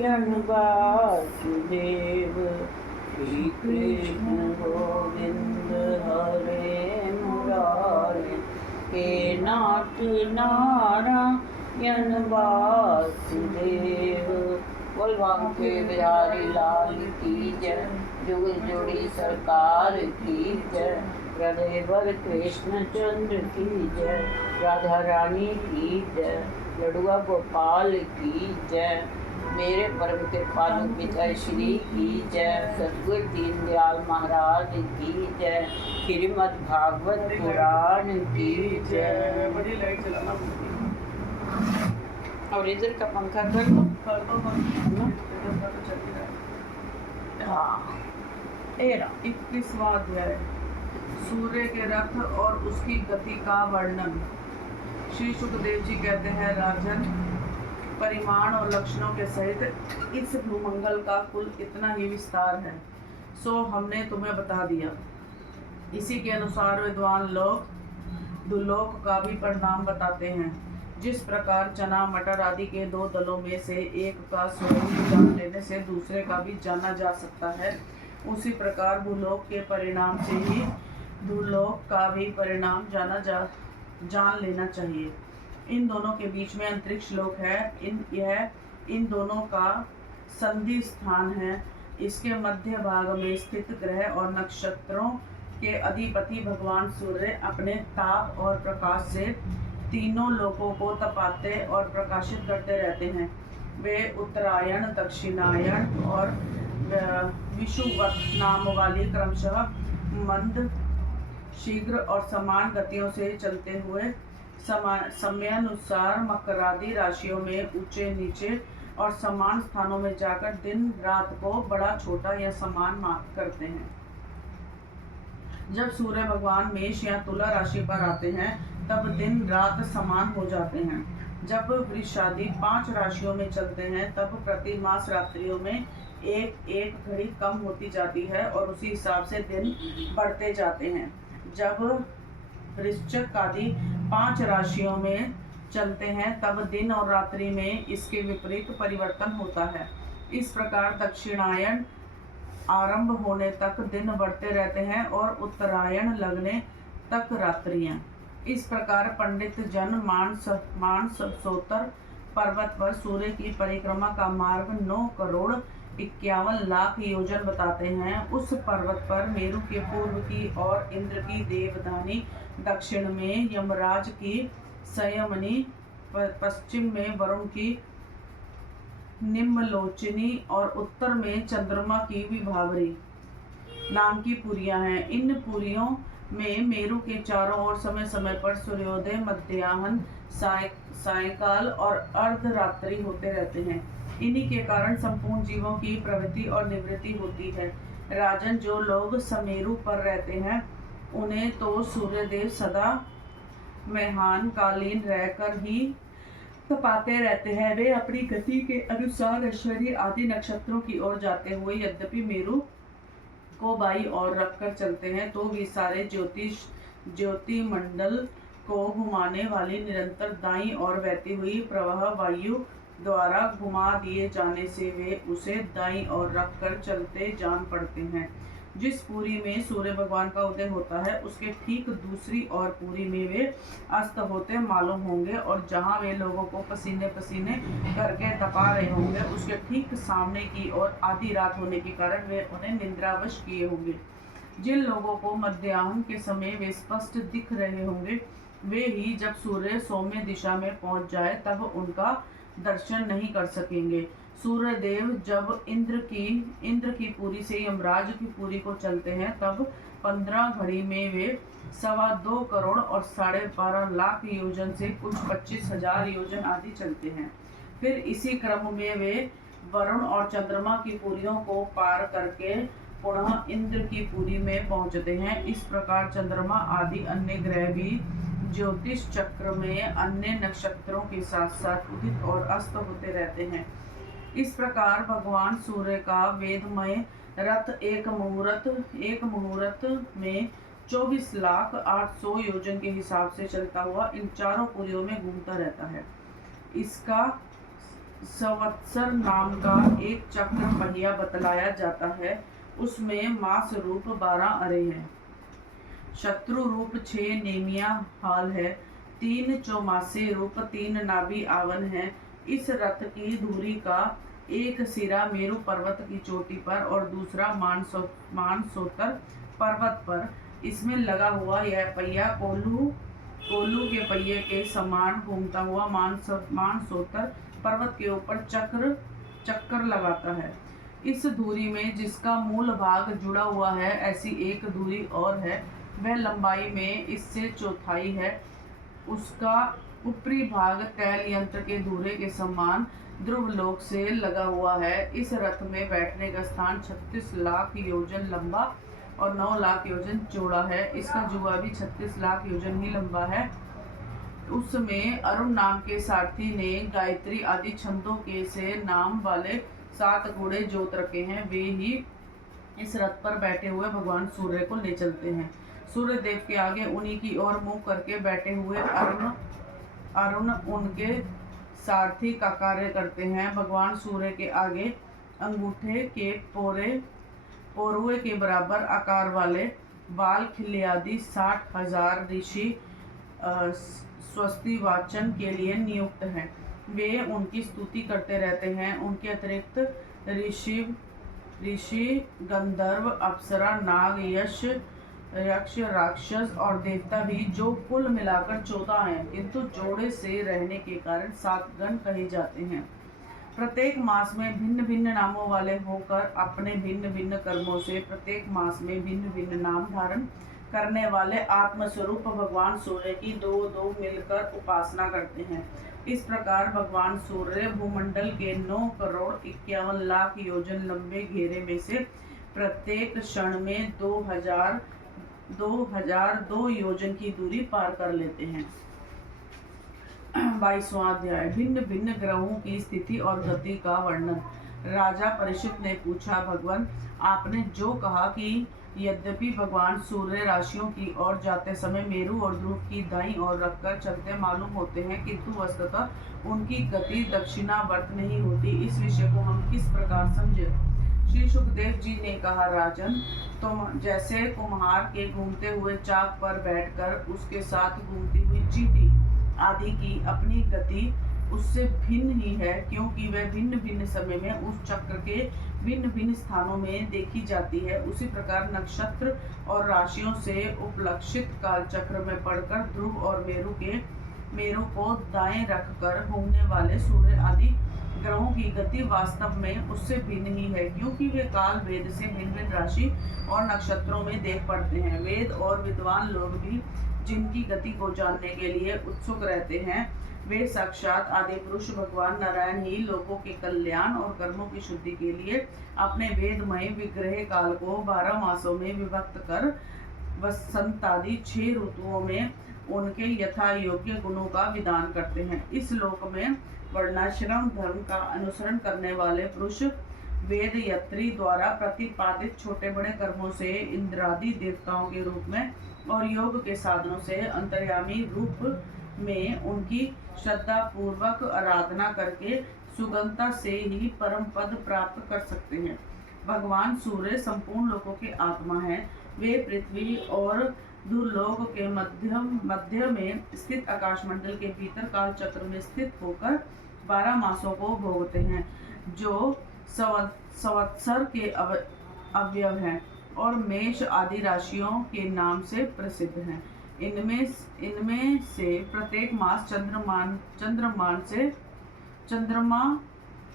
नारायण वासुदेव। श्री कृष्ण गोविंद हरे मुरारे। हे नाथ नारायण वासुदेव। बोल के बिहारी लाल की जय। जुग जोड़ी सरकार की जय। हृदयवर कृष्ण चंद्र की जय। राधा रानी की जय। लडुआ गोपाल की जय। मेरे परम कृपालु पिता श्री की जय। सतगुरु दीनदयाल महाराज की जय। श्रीमद् भागवत पुराण की जय। बड़ी लाइट चलाना। और इधर का पंखा कर दो। हाँ 21वां अध्याय सूर्य के रथ और उसकी गति का वर्णन। श्री सुखदेव जी कहते हैं, राजन, परिमाण और लक्षणों के सहित इस भूमंडल का कुल इतना ही विस्तार है, सो हमने तुम्हें बता दिया। इसी के अनुसार विद्वान लोग दुलोक का भी परिणाम बताते हैं। जिस प्रकार चना मटर आदि के दो दलों में से एक का स्वरूप जान लेने से दूसरे का भी जाना जा सकता है, उसी प्रकार भूलोक के परिणाम से ही दुलोक का भी परिणाम जान लेना चाहिए। इन दोनों के बीच में अंतरिक्ष लोक है। इन दोनों का संधि स्थान है। इसके मध्य भाग में स्थित ग्रह और नक्षत्रों के अधिपति भगवान सूर्य अपने ताप और प्रकाश से तीनों लोकों को तपाते और प्रकाशित करते रहते हैं। वे उत्तरायण, दक्षिणायण और विषुवत नाम वाली क्रमशः मंद, शीघ्र और समान गतियों से चलते हुए समयानुसार मकरादि राशियों में ऊंचे नीचे और समान स्थानों में जाकर दिन रात को बड़ा छोटा या समान करते हैं। जब सूर्य भगवान मेष या तुला राशि पर आते हैं तब दिन रात समान हो जाते हैं। जब वृषादि 5 राशियों में चलते हैं तब प्रति मास रात्रियों में एक घड़ी कम होती जाती है और उसी हिसाब से दिन बढ़ते जाते हैं। जब वृश्चिक आदि 5 राशियों में चलते हैं तब दिन और रात्रि में इसके विपरीत परिवर्तन होता है। इस प्रकार दक्षिणायन आरंभ होने तक दिन बढ़ते रहते हैं और उत्तरायण लगने तक रात्रियां। इस प्रकार पंडित जन मानसरोवर पर्वत पर सूर्य की परिक्रमा का मार्ग 9,51,00,000 योजन बताते हैं। उस पर्वत पर मेरु के पूर्व की ओर इंद्र की देवधानी, दक्षिण में यमराज की संयमनी, पश्चिम में वरुण की निम्नलोचनी और उत्तर में चंद्रमा की विभावरी नाम की पुरियां हैं। इन पुरियों में मेरु के चारों ओर समय समय पर सूर्योदय, मध्याह्न, सायंकाल और अर्धरात्रि होते रहते हैं। इन्हीं के कारण संपूर्ण जीवों की प्रवृत्ति और निवृत्ति होती है। राजन, जो लोग समेरु पर रहते हैं उन्हें तो सूर्यदेव सदा मेहान कालीन रहकर ही तपाते रहते हैं। वे अपनी गति के अनुसार अश्विनी आदि नक्षत्रों की ओर जाते हुए यद्यपि मेरु को बाई ओर रखकर चलते हैं तो भी सारे ज्योति मंडल को घुमाने वाली निरंतर दाईं ओर बहती हुई प्रवाह वायु द्वारा घुमा दिए जाने से वे उसे दाईं ओर रखकर चलते जान पड़ते हैं। जिस पुरी में सूर्य भगवान का उदय होता है उसके ठीक दूसरी ओर पुरी में वे अस्त होते मालूम होंगे और जहां वे लोगों को पसीने पसीने करके तपा रहे होंगे उसके ठीक सामने की ओर आधी रात होने के कारण वे उन्हें निद्रावश किए होंगे। जिन लोगों को मध्याह्न के समय वे स्पष्ट दिख रहे होंगे वे ही जब सूर्य सौम्य दिशा में पहुंच जाए तब उनका दर्शन नहीं कर सकेंगे। सूर्यदेव जब इंद्र की पुरी से यमराज की पुरी को चलते हैं तब 15 घड़ी में वे 2.25 करोड़ और 12.5 लाख योजन से कुछ 25,000 योजन आदि चलते हैं। फिर इसी क्रम में वे वरुण और चंद्रमा की पुरियों को पार करके पुनः इंद्र की पुरी में पहुंचते हैं। इस प्रकार चंद्रमा आदि अन्य ग्रह भी ज्योतिष चक्र में अन्य नक्षत्रों के साथ साथ उदित और अस्त होते रहते हैं। इस प्रकार भगवान सूर्य का वेदमय रथ एक मुहूर्त में 24,08,000 योजन के हिसाब से चलता हुआ इन चारों पुरियों में घूमता रहता है। संवत्सर नाम का एक चक्र पहिया बतलाया जाता है। उसमें मास रूप 12 अरे हैं, शत्रु रूप 6 नेमिया हाल है, 3 चौमासे रूप 3 नाभि आवन है। इस रथ की धुरी का एक सिरा मेरु पर्वत की चोटी पर और दूसरा मानसोतर पर्वत पर। इसमें लगा हुआ यह पहिया कोल्हू के पहिए के समान घूमता हुआ मानसोतर पर्वत के ऊपर चक्कर लगाता है। इस धुरी में जिसका मूल भाग जुड़ा हुआ है, ऐसी एक धुरी और है, वह लंबाई में इससे चौथाई है। उसका ऊपरी भाग तैल यंत्र के धुरे के समान ध्रुवलोक से लगा हुआ है। इस रथ में बैठने का स्थान 36 लाख योजन लंबा और 9 लाख योजन चौड़ा है। इसका जुआ भी 36 लाख योजन ही लंबा है। उसमें अरुण नाम के सारथी ने गायत्री आदि छंदों के से नाम वाले 7 घोड़े जोत रखे हैं। वे ही इस रथ पर बैठे हुए भगवान सूर्य को ले चलते हैं। सूर्य देव के आगे उन्हीं की ओर मुंह करके बैठे हुए अरुण उनके सारथी का कार्य करते हैं। भगवान सूर्य के आगे अंगूठे के पोरुए के बराबर आकार वाले बाल खिले आदि 60,000 ऋषि स्वस्ति वाचन के लिए नियुक्त हैं। वे उनकी स्तुति करते रहते हैं। उनके अतिरिक्त ऋषि गंधर्व अप्सरा नाग यक्ष राक्षस और देवता भी, जो कुल मिलाकर 14 हैं, किंतु जोड़े से रहने के कारण 7 गण कहे जाते हैं। प्रत्येक मास में भिन्न भिन्न नामों वाले होकर अपने भिन्न भिन्न कर्मों से प्रत्येक मास में भिन्न भिन्न नाम धारण करने वाले आत्मस्वरूप भगवान सूर्य की दो मिलकर उपासना करते हैं। इस प्रकार भगवान सूर्य भूमंडल के 9 करोड़ 51 लाख योजन लंबे घेरे में से प्रत्येक क्षण में 2002 योजन की दूरी पार कर लेते हैं। 22वां अध्याय भिन्न भिन्न ग्रहों की स्थिति और गति का वर्णन। राजा परीक्षित ने पूछा, भगवान आपने जो कहा कि यद्यपि भगवान सूर्य राशियों की ओर जाते समय मेरु और ध्रुव की दाईं ओर रखकर चलते मालूम होते हैं, किंतु वस्तुतः उनकी गति दक्षिणावर्त नहीं होती, इस विषय को हम किस प्रकार समझे? श्री सुखदेव जी ने कहा, राजन, तुम जैसे कुम्हार के घूमते हुए चाक पर बैठकर उसके साथ घूमती हुई चींटी आदि की अपनी गति उससे भिन्न ही है, क्योंकि वह भिन्न भिन्न समय में उस चक्र के भिन्न भिन्न स्थानों में देखी जाती है, उसी प्रकार नक्षत्र और राशियों से उपलक्षित काल चक्र में पड़कर ध्रुव और मेरु को दाएं रखकर घूमने वाले सूर्य आदि ग्रहों की गति वास्तव में उससे भिन्न ही है, क्योंकि वे काल वेद से भिन्न भिन्न राशि और नक्षत्रों में देख पड़ते हैं। वेद और विद्वान लोग भी जिनकी गति को जानने के लिए उत्सुक रहते हैं, वे साक्षात आदि पुरुष भगवान नारायण ही लोगों के कल्याण और कर्मों की शुद्धि के लिए अपने वेदमय विग्रह काल को 12 मासों में विभक्त कर वसंत आदि 6 ऋतुओं में उनके यथा योग्य गुणों का विधान करते हैं। इस लोक में वर्णाश्रम धर्म का अनुसरण करने वाले पुरुष वेद यत्री द्वारा प्रतिपादित छोटे बड़े कर्मों से इंद्रादि देवताओं के रूप में और योग के साधनों से अंतर्यामी रूप में उनकी श्रद्धा पूर्वक आराधना करके सुगमता से ही परम पद प्राप्त कर सकते हैं। भगवान सूर्य संपूर्ण लोकों के आत्मा है। वे पृथ्वी और दुर्लोक के मध्य में स्थित आकाश मंडल के भीतर काल चक्र में स्थित होकर 12 मासों को भोगते हैं, जो संवत्सर के अवयव हैं और मेष आदि राशियों के नाम से प्रसिद्ध हैं। इनमें से प्रत्येक मास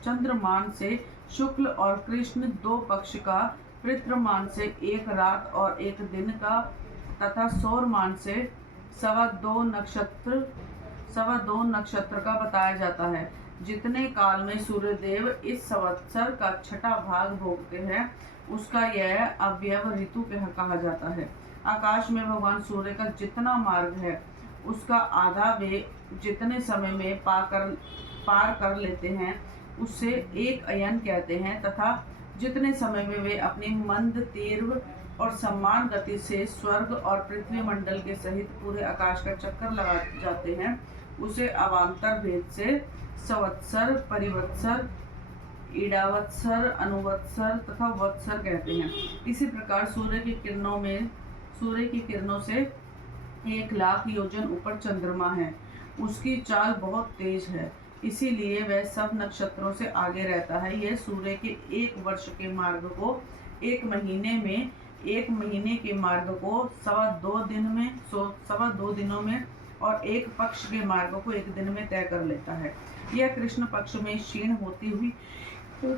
चंद्रमान से शुक्ल और कृष्ण 2 पक्ष का, पितृमान से 1 रात और 1 दिन का तथा सौरमान से 2.25 नक्षत्र का बताया जाता है। जितने काल में सूर्यदेव इस संवत्सर का 6ठा भाग भोगते हैं, उसका यह अवयव ऋतु कहा जाता है। आकाश में भगवान सूर्य का जितना मार्ग है, उसका आधा वे जितने समय में पार कर लेते हैं, उससे 1 अयन कहते हैं, तथा जितने समय में वे अपनी मंद तीव्र और समान गति से स्वर्ग और पृथ्वी मंडल के सहित पूरे आकाश का चक्कर लगा जाते हैं, उसे अवान्तर भेद से संवत्सर, परिवत्सर, ईडावत्सर, अनुवत्सर तथा वत्सर कहते हैं। इसी प्रकार सूर्य की किरणों से 1,00,000 योजन ऊपर चंद्रमा है। उसकी चाल बहुत तेज है, इसीलिए वह सब नक्षत्रों से आगे रहता है। यह सूर्य के 1 वर्ष के मार्ग को 1 महीने के मार्ग को 2.25 दिनों में और 1 पक्ष के मार्ग को 1 दिन में तय कर लेता है। यह कृष्ण पक्ष में क्षीण होती हुई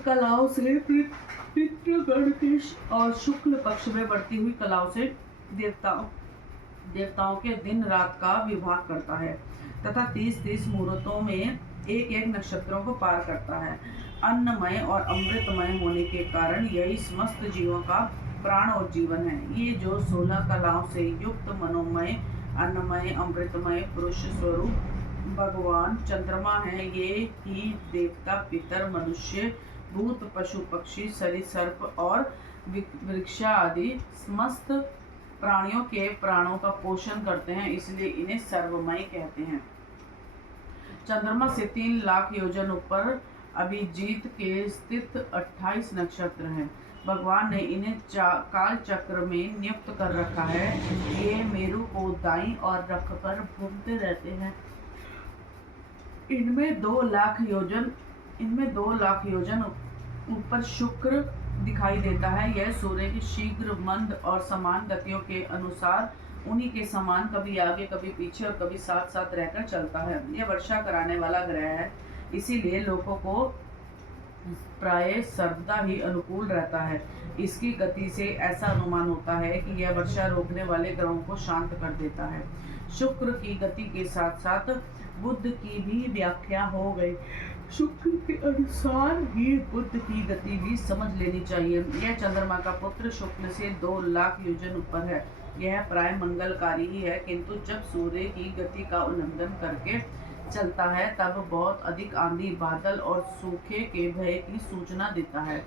कलाओं से पितृगण के और शुक्ल पक्ष में बढ़ती हुई कलाओं से देवताओं के दिन रात का विभाग करता है तथा 30 मुहूर्तों में 1 नक्षत्रों को पार करता है। अन्नमय और अमृतमय होने के कारण यही समस्त जीवों का प्राण और जीवन है। ये जो 16 कलाओं से युक्त मनोमय, अन्नमय, अमृतमय पुरुष स्वरूप भगवान चंद्रमा है, ये ही देवता, पितर, मनुष्य, भूत, पशु, पक्षी, सरीसर्प और वृक्षा आदि समस्त प्राणियों के प्राणों का पोषण करते हैं, इसलिए इन्हें सर्वमय कहते हैं। चंद्रमा से 3,00,000 योजन ऊपर अभिजीत के स्थित 28 नक्षत्र हैं। भगवान ने इन्हें काल चक्र में नियुक्त कर रखा है। ये मेरु को दाईं और रखकर घूमते रहते हैं। इनमें 2,00,000 योजन ऊपर शुक्र दिखाई देता है। यह सूर्य की शीघ्र, मंद और समान गतियों के अनुसार उन्हीं के समान कभी आगे कभी पीछे और कभी साथ साथ रहकर चलता है। यह वर्षा कराने वाला ग्रह है, इसीलिए लोगों को प्राय सर्वदा ही अनुकूल रहता है। इसकी गति से ऐसा अनुमान होता है कि यह वर्षा रोकने वाले ग्रहों को शांत कर देता है। शुक्र की गति के साथ साथ बुध की भी व्याख्या हो गई। शुक्र के अनुसार ही बुध की गति भी समझ लेनी चाहिए। यह चंद्रमा का पुत्र शुक्ल से 2,00,000 योजन ऊपर है। यह प्राय मंगलकारी ही है, किंतु जब सूर्य की गति का उल्लंघन करके चलता है तब बहुत अधिक आंधी, बादल और सूखे के भय की सूचना देता है।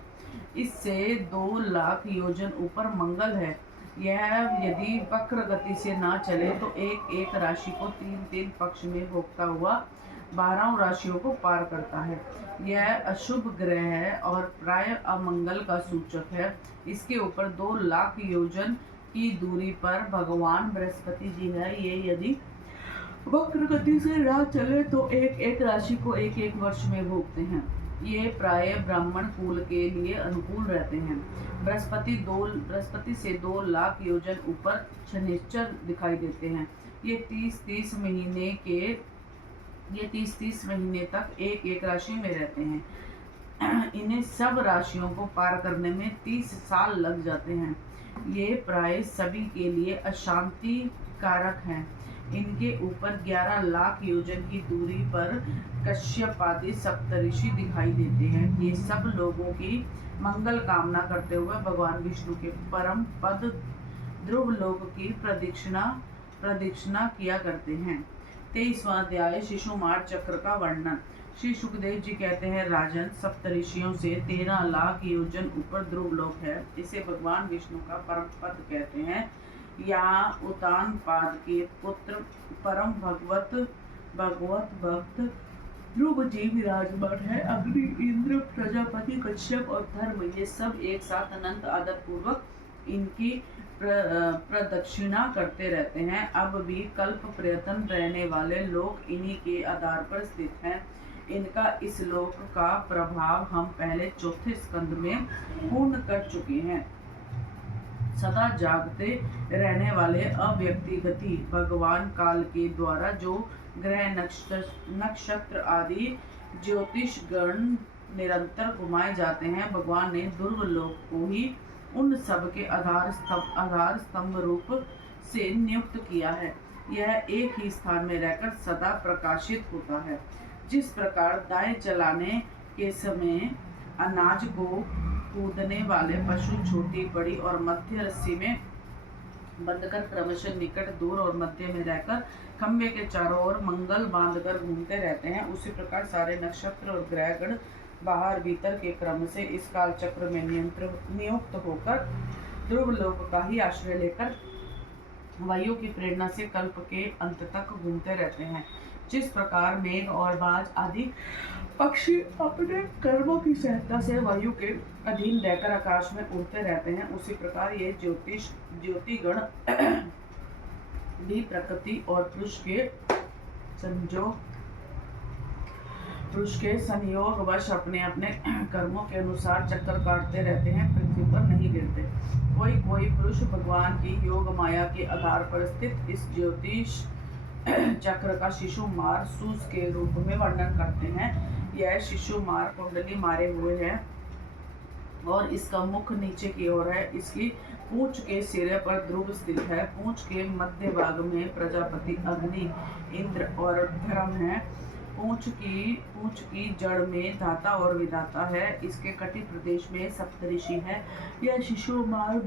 इससे 2,00,000 योजन ऊपर मंगल है। यह यदि वक्र गति से ना चले तो एक राशि को 3 पक्ष में भोगता हुआ 12 राशियों को पार करता है। यह अशुभ ग्रह है और प्राय अमंगल का सूचक है। इसके ऊपर 2,00,000 योजन की दूरी पर भगवान बृहस्पति जी है। ये यदि वक्र गति से ना चले तो एक राशि को 1 वर्ष में भोगते हैं। ये प्राय ब्राह्मण कुल के लिए अनुकूल रहते हैं। बृहस्पति से 2,00,000 योजन ऊपर शनिश्चर दिखाई देते हैं। ये 30 महीने तक एक राशि में रहते हैं। इन्हें सब राशियों को पार करने में 30 साल लग जाते हैं। ये प्राय सभी के लिए अशांति कारक हैं। इनके ऊपर 11,00,000 योजन की दूरी पर कश्यप आदि सप्तऋषि दिखाई देते हैं। ये सब लोगों की मंगल कामना करते हुए भगवान विष्णु के परम पद ध्रुव लोक की प्रदक्षिणा किया करते हैं। 23वां अध्याय शिशुमार चक्र का वर्णन। श्री सुखदेव जी कहते हैं, राजन, सप्तऋषियों से 13,00,000 योजन ऊपर ध्रुव लोक है। इसे भगवान विष्णु का परम पद कहते हैं। यहाँ उतानपाद के पुत्र परम भगवत भक्त ध्रुव जी विराजमान है। अग्नि, इंद्र, प्रजापति, कश्यप और धर्म ये सब एक साथ अनंत आदर पूर्वक इनकी प्रदक्षिणा करते रहते हैं। अब भी कल्प प्रयत्न रहने वाले लोग इन्हीं के आधार पर स्थित हैं। इनका इस लोक का प्रभाव हम पहले 4थे स्कंद में पूर्ण कर चुके हैं। सदा जागते रहने वाले अव्यक्तिगति भगवान काल के द्वारा जो ग्रह, नक्षत्र आदि ज्योतिष गण निरंतर घुमाए जाते हैं, भगवान ने ध्रुव लोक को ही उन सब के आधार स्तंभ रूप से नियुक्त किया है। यह एक ही स्थान में रहकर सदा प्रकाशित होता है। जिस प्रकार दाएं चलाने के समय अनाज को कूदने वाले पशु छोटी, बड़ी और मध्य रस्सी में बंधकर क्रमशः निकट, दूर और मध्य में रहकर खंभे के चारों ओर मंगल बांधकर घूमते रहते हैं, उसी प्रकार सारे नक्षत्र और ग्रहगण बाहर भीतर के क्रम से इस काल चक्र में नियुक्त होकर ध्रुव लोक का ही आश्रय लेकर वायु की प्रेरणा से कल्प के अंत तक घूमते रहते हैं। जिस प्रकार मेघ और बाज आदि पक्षी अपने कर्मों की सहायता से वायु के अधीन रहकर आकाश में उड़ते रहते हैं, उसी प्रकार ये ज्योतिगण भी प्रकृति और पुरुष के संयोग वश अपने अपने कर्मों के अनुसार चक्कर काटते रहते हैं, पृथ्वी पर नहीं गिरते। कोई पुरुष भगवान की योग माया के आधार पर स्थित इस ज्योतिष चक्र का शिशुमार सूस के रूप में वर्णन करते हैं। यह शिशुमार कुंडली मारे हुए है और इसका मुख नीचे की ओर है। इसकी पूंछ के सिरे पर ध्रुव स्थित है। पूंछ के मध्य भाग में प्रजापति, अग्नि, इंद्र और धर्म है। पूंछ की जड़ में धाता और विधाता है। इसके कटी प्रदेश में सप्तऋषि है। यह शिशुमार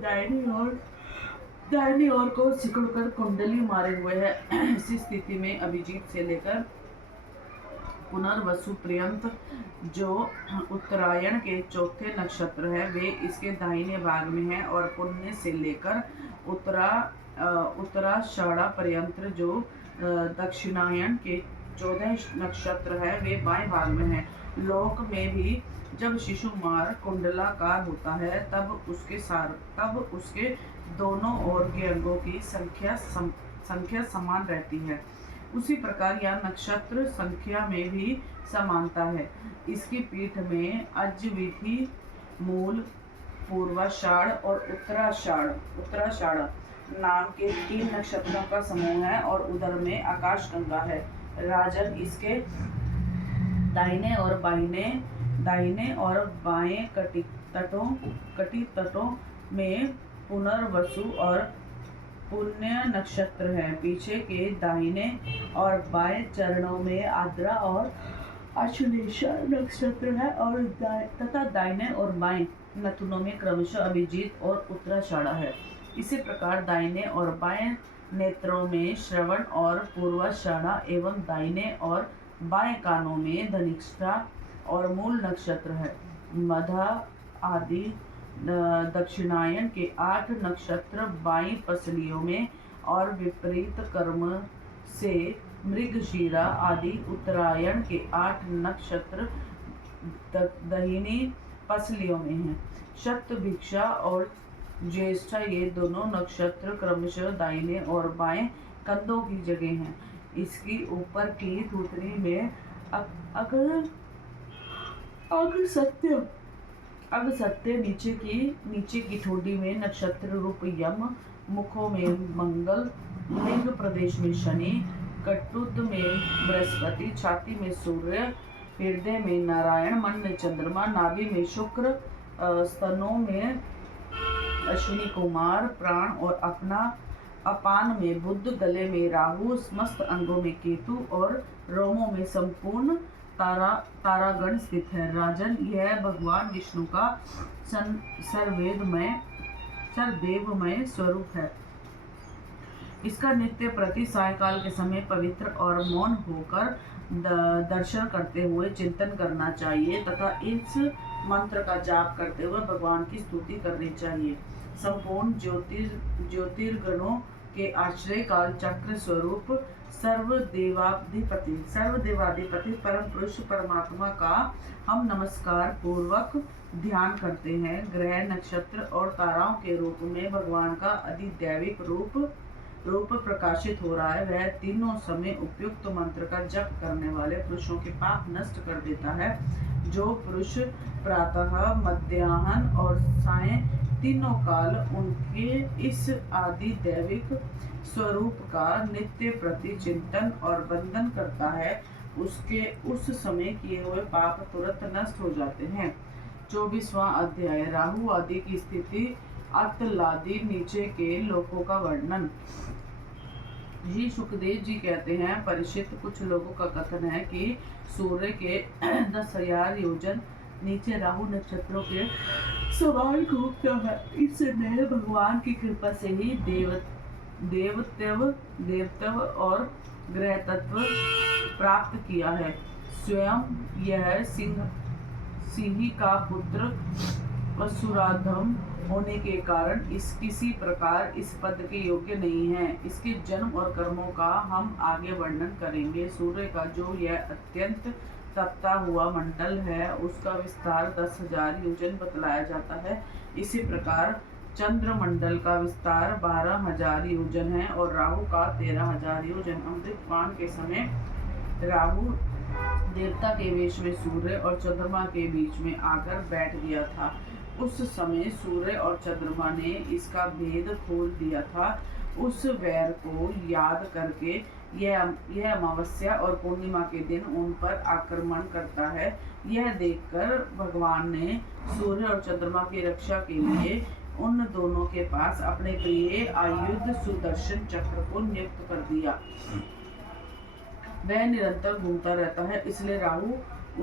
दाहिनी ओर को सिकुड़कर कुंडली मारे हुए है। इसी स्थिति में अभिजीत से लेकर पुनर्वसु पर्यंत जो उत्तरायण के चौथे नक्षत्र है वे इसके दाहिने भाग में है, और पुण्य से लेकर उत्तराषाढ़ा पर्यंत जो दक्षिणायन के 14 नक्षत्र है वे बाएं भाग में है। लोक में भी जब शिशुमार कुंडलाकार होता है तब उसके दोनों ओर के अंगों की संख्या समान रहती है। उसी प्रकार यह नक्षत्र संख्या में भी समानता है। इसकी पीठ में अज्विधी, मूल, पूर्वाषाढ़ और उत्तराषाढ़ नाम के 3 नक्षत्रों का समूह है, और उधर में आकाश गंगा है। राजन, इसके दाहिने और बाएं कटी तटों में पुनर्वसु और पुण्य नक्षत्र है। पीछे के दाहिने और बाएं चरणों में आद्रा और आश्लेषा नक्षत्र है, और तथा दाहिने और बाएं नथुनों में क्रमशः अभिजीत और उत्तराषाढ़ा है। इसी प्रकार दाहिने और बाएं नेत्रों में श्रवण और पूर्वाषाढ़ा एवं दाहिने और बाएं कानों में धनिष्ठा और मूल नक्षत्र है। मधा आदि दक्षिणायन के 8 नक्षत्र बाईं पसलियों में, और विपरीत कर्म से मृगशीरा आदि उत्तरायण के 8 नक्षत्र दाहिनी पसलियों में हैं। शतभिक्षा और ज्येष्ठा ये दोनों नक्षत्र क्रमशः दाहिने और बाएं कंधों की जगह हैं। इसकी ऊपर की धुतरी में अग सत्य, नीचे की ठोडी में नक्षत्र रूप यम, मुखों में मंगल, लिंग प्रदेश में शनि, कटुत में बृहस्पति, छाती में सूर्य, हृदय में नारायण, मन में चंद्रमा, नाभि में शुक्र, स्तनों में अश्विनी कुमार, प्राण और अपान में बुध, गले में राहु, समस्त अंगों में केतु और रोमों में संपूर्ण तारागण स्थित है। राजन, यह भगवान विष्णु का सर्वदेवमय स्वरूप है। इसका नित्य प्रति सायकाल के समय पवित्र और मौन होकर दर्शन करते हुए चिंतन करना चाहिए, तथा इस मंत्र का जाप करते हुए भगवान की स्तुति करनी चाहिए। संपूर्ण ज्योतिर्गणों के आश्रय काल चक्र स्वरूप सर्वदेवाधिपति परम पुरुष परमात्मा का हम नमस्कार पूर्वक ध्यान करते हैं। ग्रह, नक्षत्र और ताराओं के रूप में भगवान का अधिदैविक रूप प्रकाशित हो रहा है। वह तीनों समय उपयुक्त मंत्र का जप करने वाले पुरुषों के पाप नष्ट कर देता है। जो पुरुष प्रातः, मध्याह्न और सायं तीनों काल उनके इस आदि दैविक स्वरूप का नित्य प्रति चिंतन और वंदन करता है, उसके उस समय किए हुए पाप तुरंत नष्ट हो जाते हैं। 24वां अध्याय, राहु आदि की स्थिति, अतलादि नीचे के लोकों का वर्णन। जी सुखदेव जी कहते हैं, परीक्षित, कुछ लोगों का कथन है कि सूर्य के 10,000 योजन नीचे राहु नक्षत्रों के समान घूमता है। इसने भगवान की कृपा से ही देवत्व और ग्रह तत्व प्राप्त किया है। स्वयं यह सिंह का पुत्र परशुराम होने के कारण इस किसी प्रकार इस पद के योग्य नहीं है। इसके जन्म और कर्मों का हम आगे वर्णन करेंगे। सूर्य का जो यह अत्यंत तपता हुआ मंडल है उसका विस्तार 10,000 योजन बतलाया जाता है। इसी प्रकार चंद्रमंडल का विस्तार 12,000 योजन है और राहु का 13,000 योजन। अमृतपान के समय राहु देवता के वेश में सूर्य और चंद्रमा के बीच में आकर बैठ गया था। उस समय सूर्य और चंद्रमा ने इसका भेद खोल दिया था। उस वैर को याद करके यह अमावस्या और पूर्णिमा के दिन उन पर आक्रमण करता है। यह देखकर भगवान ने सूर्य और चंद्रमा की रक्षा के लिए उन दोनों के पास अपने प्रिय आयुध सुदर्शन चक्र को नियुक्त कर दिया। वह निरंतर घूमता रहता है, इसलिए राहु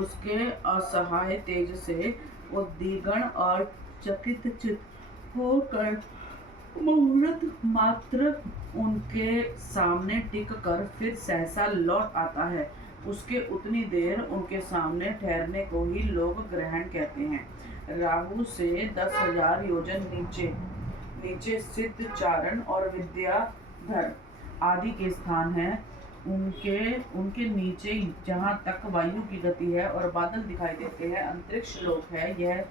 उसके असहाय तेज से उद्दीगण और चकित चित्त होकर मुहूर्त मात्र उनके सामने टिक कर फिर सहसा लौट आता है। उसके उतनी देर उनके सामने ठहरने को ही लोग ग्रहण कहते हैं। राहु से 10,000 योजन नीचे सिद्ध चारण और विद्याधर आदि के स्थान है। उनके नीचे जहाँ तक वायु की गति है और बादल दिखाई देते हैं अंतरिक्ष लोक है। यह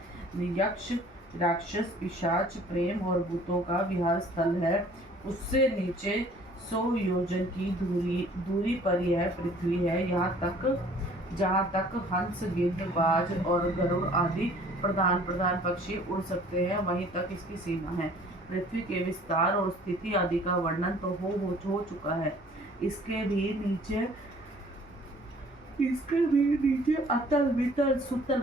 यक्ष राक्षस पिशाच प्रेम और भूतों का विहार स्थल है। उससे नीचे 100 योजन की दूरी पर यह पृथ्वी है। जहाँ तक हंस गिद्ध बाज और गरुड़ आदि प्रधान पक्षी उड़ सकते हैं वहीं तक इसकी सीमा है। पृथ्वी के विस्तार और स्थिति आदि का वर्णन तो हो चुका है। इसके भी नीचे अतल वितल सुतल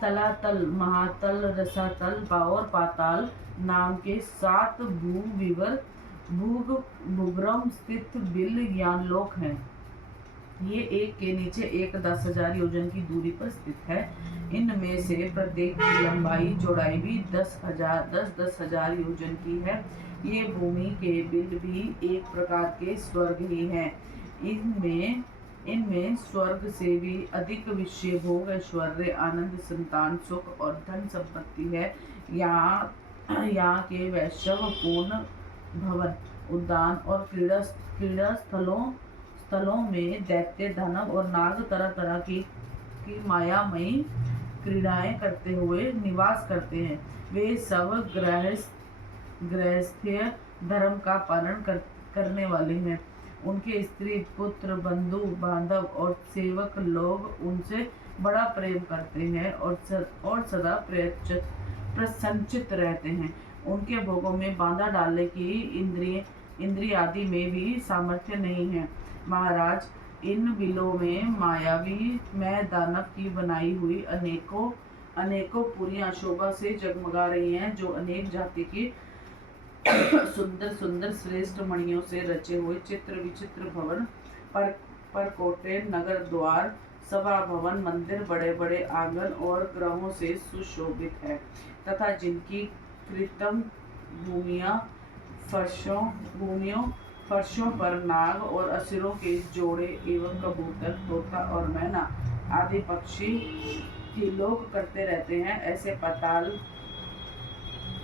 तलातल महातल रसातल और पाताल नाम के 7 भूग्रम स्थित बिल ज्ञान लोक हैं। ये एक के नीचे एक 10,000 योजन की दूरी पर स्थित है। इनमें से प्रत्येक की लंबाई चौड़ाई भी 10,000 योजन की है। ये भूमि के बिल भी एक प्रकार के स्वर्ग ही हैं। इनमें स्वर्ग से भी अधिक विषय भोग ऐश्वर्य आनंद संतान सुख और धन संपत्ति है। यहाँ के वैश्व पूर्ण भवन उद्यान और क्रीड़ा स्थलों में दैत्य दानव और नाग तरह तरह की मायामयी क्रीड़ाएं करते हुए निवास करते हैं। वे सब गृहस्थ्य धर्म का पालन करने वाले हैं। उनके स्त्री पुत्र बंधु बांधव और सेवक लोग उनसे बड़ा प्रेम करते हैं और सदा प्रसन्नचित रहते हैं। उनके भोगों में बांधा डालने की इंद्रिय आदि में भी सामर्थ्य नहीं है। महाराज, इन बिलों में मायावी मैं दानव की बनाई हुई अनेकों पुरियां शोभा से जगमगा रही हैं, जो अनेक जाति की सुंदर श्रेष्ठ मणियों से रचे हुए चित्र विचित्र भवन परकोटे नगर द्वार सभा भवन मंदिर बड़े बड़े आंगन और ग्रहों से सुशोभित है तथा जिनकी कृत्रिम फर्शों पर नाग और असुरों के जोड़े एवं कबूतर तोता और मैना आदि पक्षी की लोग करते रहते हैं।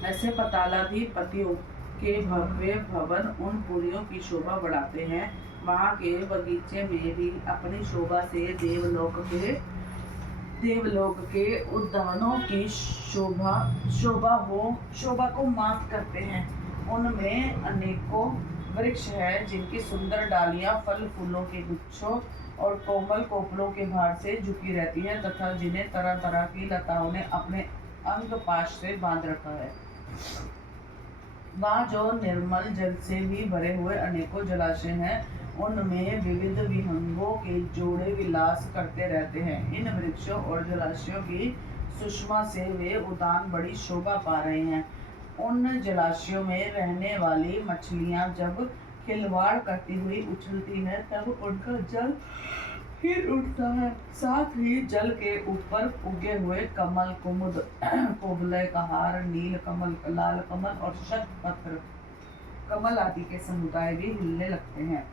ऐसे पतालाधिपतियों के भव्य भवन उन पुरियों की शोभा बढ़ाते हैं। वहाँ के बगीचे में भी अपनी शोभा से देवलोक के उद्यानों की शोभा को मात करते हैं। उनमें अनेकों वृक्ष है जिनकी सुंदर डालियां फल फूलों के गुच्छों और कोमल कोपलों के भार से झुकी रहती है तथा जिन्हें तरह तरह की लताओं ने अपने अंग पाश से बांध रखा है। वहाँ जो निर्मल जल से भी भरे हुए अनेकों जलाशय हैं, उनमें विविध विहंगों के जोड़े विलास करते रहते हैं। इन वृक्षों और जलाशयों की सुषमा से वे उद्यान बड़ी शोभा पा रहे हैं। उन जलाशयों में रहने वाली मछलियां जब खिलवाड़ करती हुई उछलती है तब उनका जल हिल उठता है। साथ ही जल के ऊपर उगे हुए कमल कुमुद कोबलय कहार नील कमल लाल कमल और शतपत्र कमल आदि के समुदाय भी हिलने लगते हैं।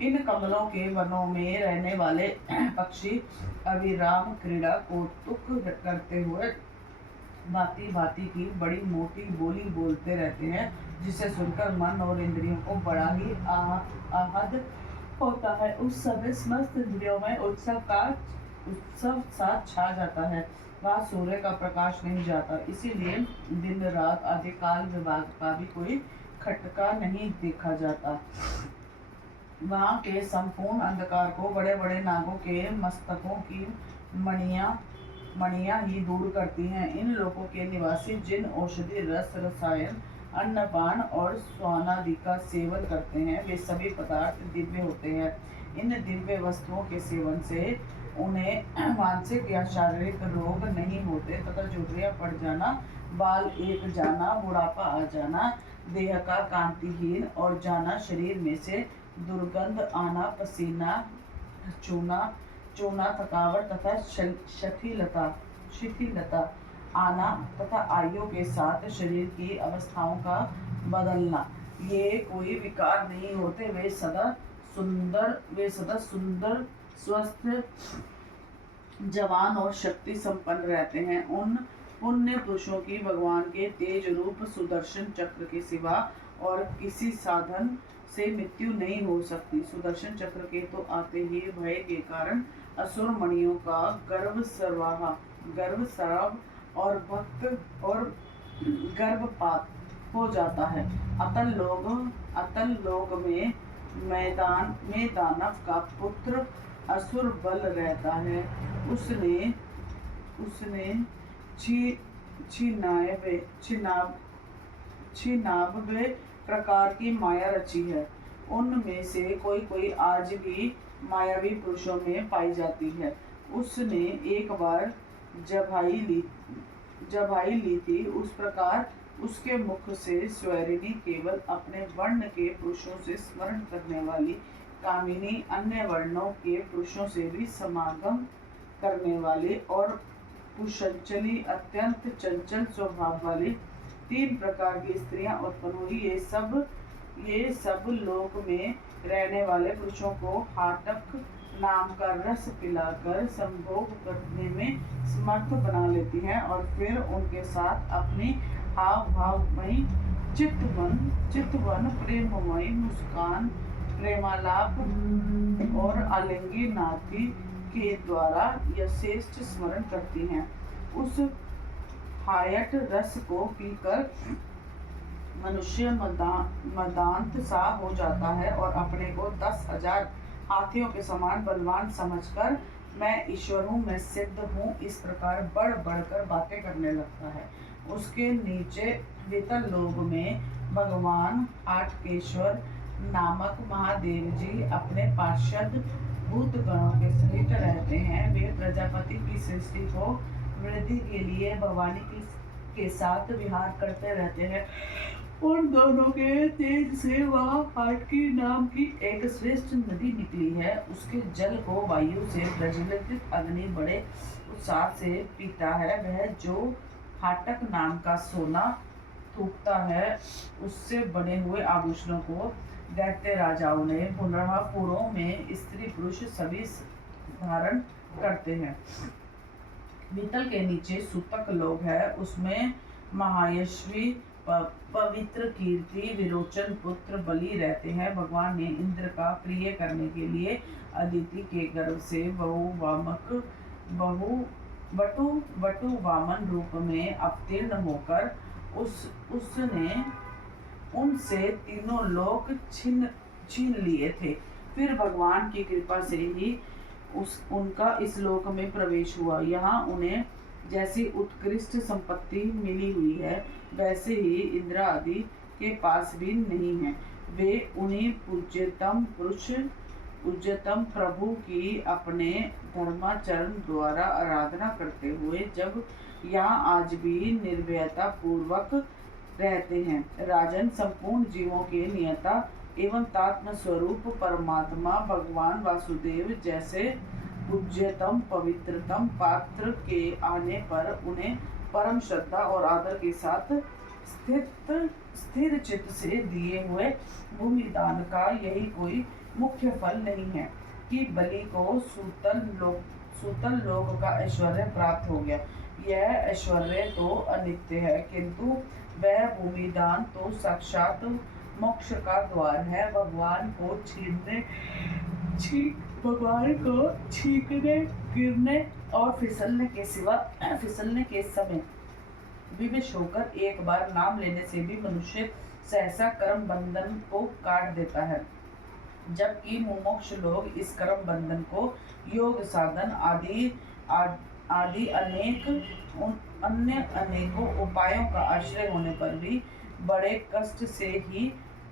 इन कमलों के वनों में रहने वाले पक्षी अविराम क्रीड़ा कौतुक करते हुए भांति भांति की बड़ी मोटी बोली बोलते रहते हैं, जिसे सुनकर मन और इंद्रियों को बड़ा ही आहत होता है। उस समय समस्त इंद्रियों में उत्सव सा छा जाता है। वहाँ सूर्य का प्रकाश नहीं जाता, इसीलिए दिन रात आदि काल विभाग का भी कोई खटका नहीं देखा जाता। वहाँ के संपूर्ण अंधकार को बड़े बड़े नागों के मस्तकों की मणियां ही दूर करती हैं। इन लोगों के निवासी जिन औषधि रस रसायन अन्नपान और स्वानादि का सेवन करते हैं, वे सभी पदार्थ दिव्य होते हैं। इन दिव्य वस्तुओं के सेवन से उन्हें मानसिक या शारीरिक रोग नहीं होते तथा झुर्रियां पड़ जाना, बाल एक जाना, बुढ़ापा आ जाना, देह का कांतिहीन और जाना, शरीर में से दुर्गंध आना, पसीना चूना, थकावट तथा शिथिलता आना तथा आयु के साथ शरीर की अवस्थाओं का बदलना, ये कोई विकार नहीं होते। वे सदा सुंदर स्वस्थ जवान और शक्ति संपन्न रहते हैं। उन पुण्य पुरुषों की भगवान के तेज रूप सुदर्शन चक्र के सिवा और किसी साधन से मृत्यु नहीं हो सकती। सुदर्शन चक्र के तो आते ही भय के कारण असुर मणियों का गर्भस्राव और भक्त और गर्भपात हो जाता है। अतल लोग में दानव का पुत्र असुर बल रहता है। उसने छिनाबे प्रकार की माया रची है। उनमें से कोई आज भी मायावी पुरुषों में पाई जाती है। उसने एक बार जबाई ली थी, उस प्रकार उसके मुख से स्वैरिणी केवल अपने वर्ण के पुरुषों से स्मरण करने वाली कामिनी, अन्य वर्णों के पुरुषों से भी समागम करने वाले और कुशलचली अत्यंत चंचल स्वभाव वाली 3 प्रकार की स्त्रियां उत्पन्न हुई। ये सब लोक में रहने वाले पुरुषों को हाटक नाम का रस पिलाकर संभोग करने में समर्थ बना लेती हैं और फिर उनके साथ अपनी हाव भावमयी चितवन प्रेममयी मुस्कान, प्रेमालाप और आलिंगी नाती के द्वारा यथेष्ट स्मरण करती हैं। उस हायट रस को पीकर मनुष्य मदांत सा हो जाता है और अपने को 10,000 हाथियों के समान बलवान समझकर मैं ईश्वर हूँ, मैं सिद्ध हूँ, इस प्रकार बढ़ बढ़कर बातें करने लगता है। उसके नीचे वितल लोक में भगवान हाटकेश्वर नामक महादेव जी अपने पार्षद भूत गणों के सहित रहते हैं। वे प्रजापति की सृष्टि को वृद्धि के लिए भवानी के साथ विहार करते रहते हैं। उन दोनों के तेज से वहाँ हाटकी नाम की एक श्रेष्ठ नदी निकली है। उसके जल को वायु से प्रज्वलित अग्नि बड़े उत्साह से पीता है। वह जो हाटक नाम का सोना थूकता है, उससे बने हुए आभूषणों को दैत्य राजाओं ने पुनरापुरों में स्त्री पुरुष सभी धारण करते हैं। बीतल के नीचे सूतक लोक है, उसमें महायशवी पवित्र कीर्ति विरोचन पुत्र बलि रहते हैं। भगवान ने इंद्र का प्रिय करने के लिए अदिति के गर्भ से वटु वामन रूप में अवतीर्ण होकर उसने उनसे 3 लोक छीन लिए थे। फिर भगवान की कृपा से ही उनका इस लोक में प्रवेश हुआ। यहाँ उन्हें जैसी उत्कृष्ट संपत्ति मिली हुई है, वैसे ही इंद्र आदि के पास भी नहीं है। वे उन्हीं पूज्यतम प्रभु की अपने धर्माचरण द्वारा आराधना करते हुए जब यहाँ आज भी निर्भयता पूर्वक रहते हैं। राजन, संपूर्ण जीवों के नियता एवं तात्म स्वरूप परमात्मा भगवान वासुदेव जैसे पूज्यतम पवित्रतम पात्र के आने पर उन्हें परम श्रद्धा और आदर के साथ स्थिर चित्त से दिए हुए भूमि दान का यही कोई मुख्य फल नहीं है कि बलि को सूतल लोक का ऐश्वर्य प्राप्त हो गया। यह ऐश्वर्य तो अनित्य है, किंतु वह भूमिदान तो साक्षात मोक्ष का द्वार है। भगवान को छींकने, गिरने और फिसलने के समय विवश होकर एक बार नाम लेने से भी मनुष्य सहसा कर्म बंधन को काट देता है, जबकि मुमुक्ष लोग इस कर्म बंधन को योग साधन आदि अनेकों उपायों का आश्रय होने पर भी बड़े कष्ट से ही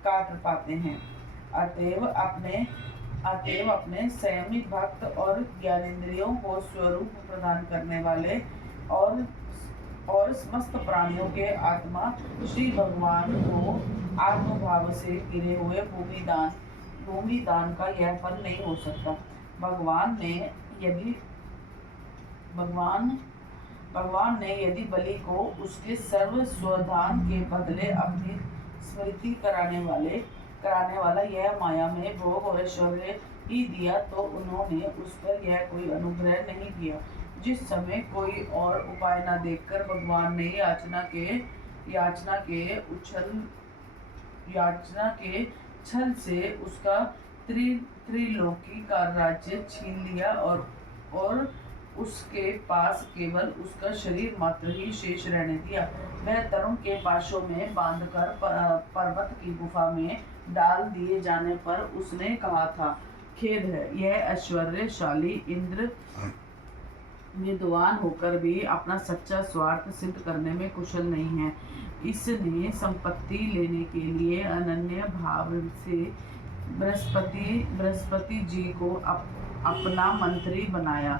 काट पाते हैं। अतएव अपने संयमित भक्त और ज्ञानेंद्रियों को स्वरूप प्रदान करने वाले और समस्त प्राणियों के आत्मा श्री भगवान को आत्मभाव से घिरे हुए भूमिदान का यह फल नहीं हो सकता। भगवान ने यदि बलि को उसके सर्व स्वधान के बदले अपनी स्मृति कराने वाला यह माया में भोग और ऐश्वर्य ही दिया, तो उन्होंने उस पर यह कोई अनुग्रह नहीं किया। जिस समय कोई और उपाय न देखकर भगवान ने याचना के छल से उसका त्रिलोकी का राज्य छीन लिया और उसके पास केवल उसका शरीर मात्र ही शेष रहने दिया। वह तरुण के पाशों में बांधकर पर्वत की गुफा में डाल दिए जाने पर उसने कहा था, खेद है, यह ऐश्वर्यशाली इंद्र विद्वान होकर भी अपना सच्चा स्वार्थ सिद्ध करने में कुशल नहीं है। इसने संपत्ति लेने के लिए अनन्य भाव से बृहस्पति जी को अपना मंत्री बनाया,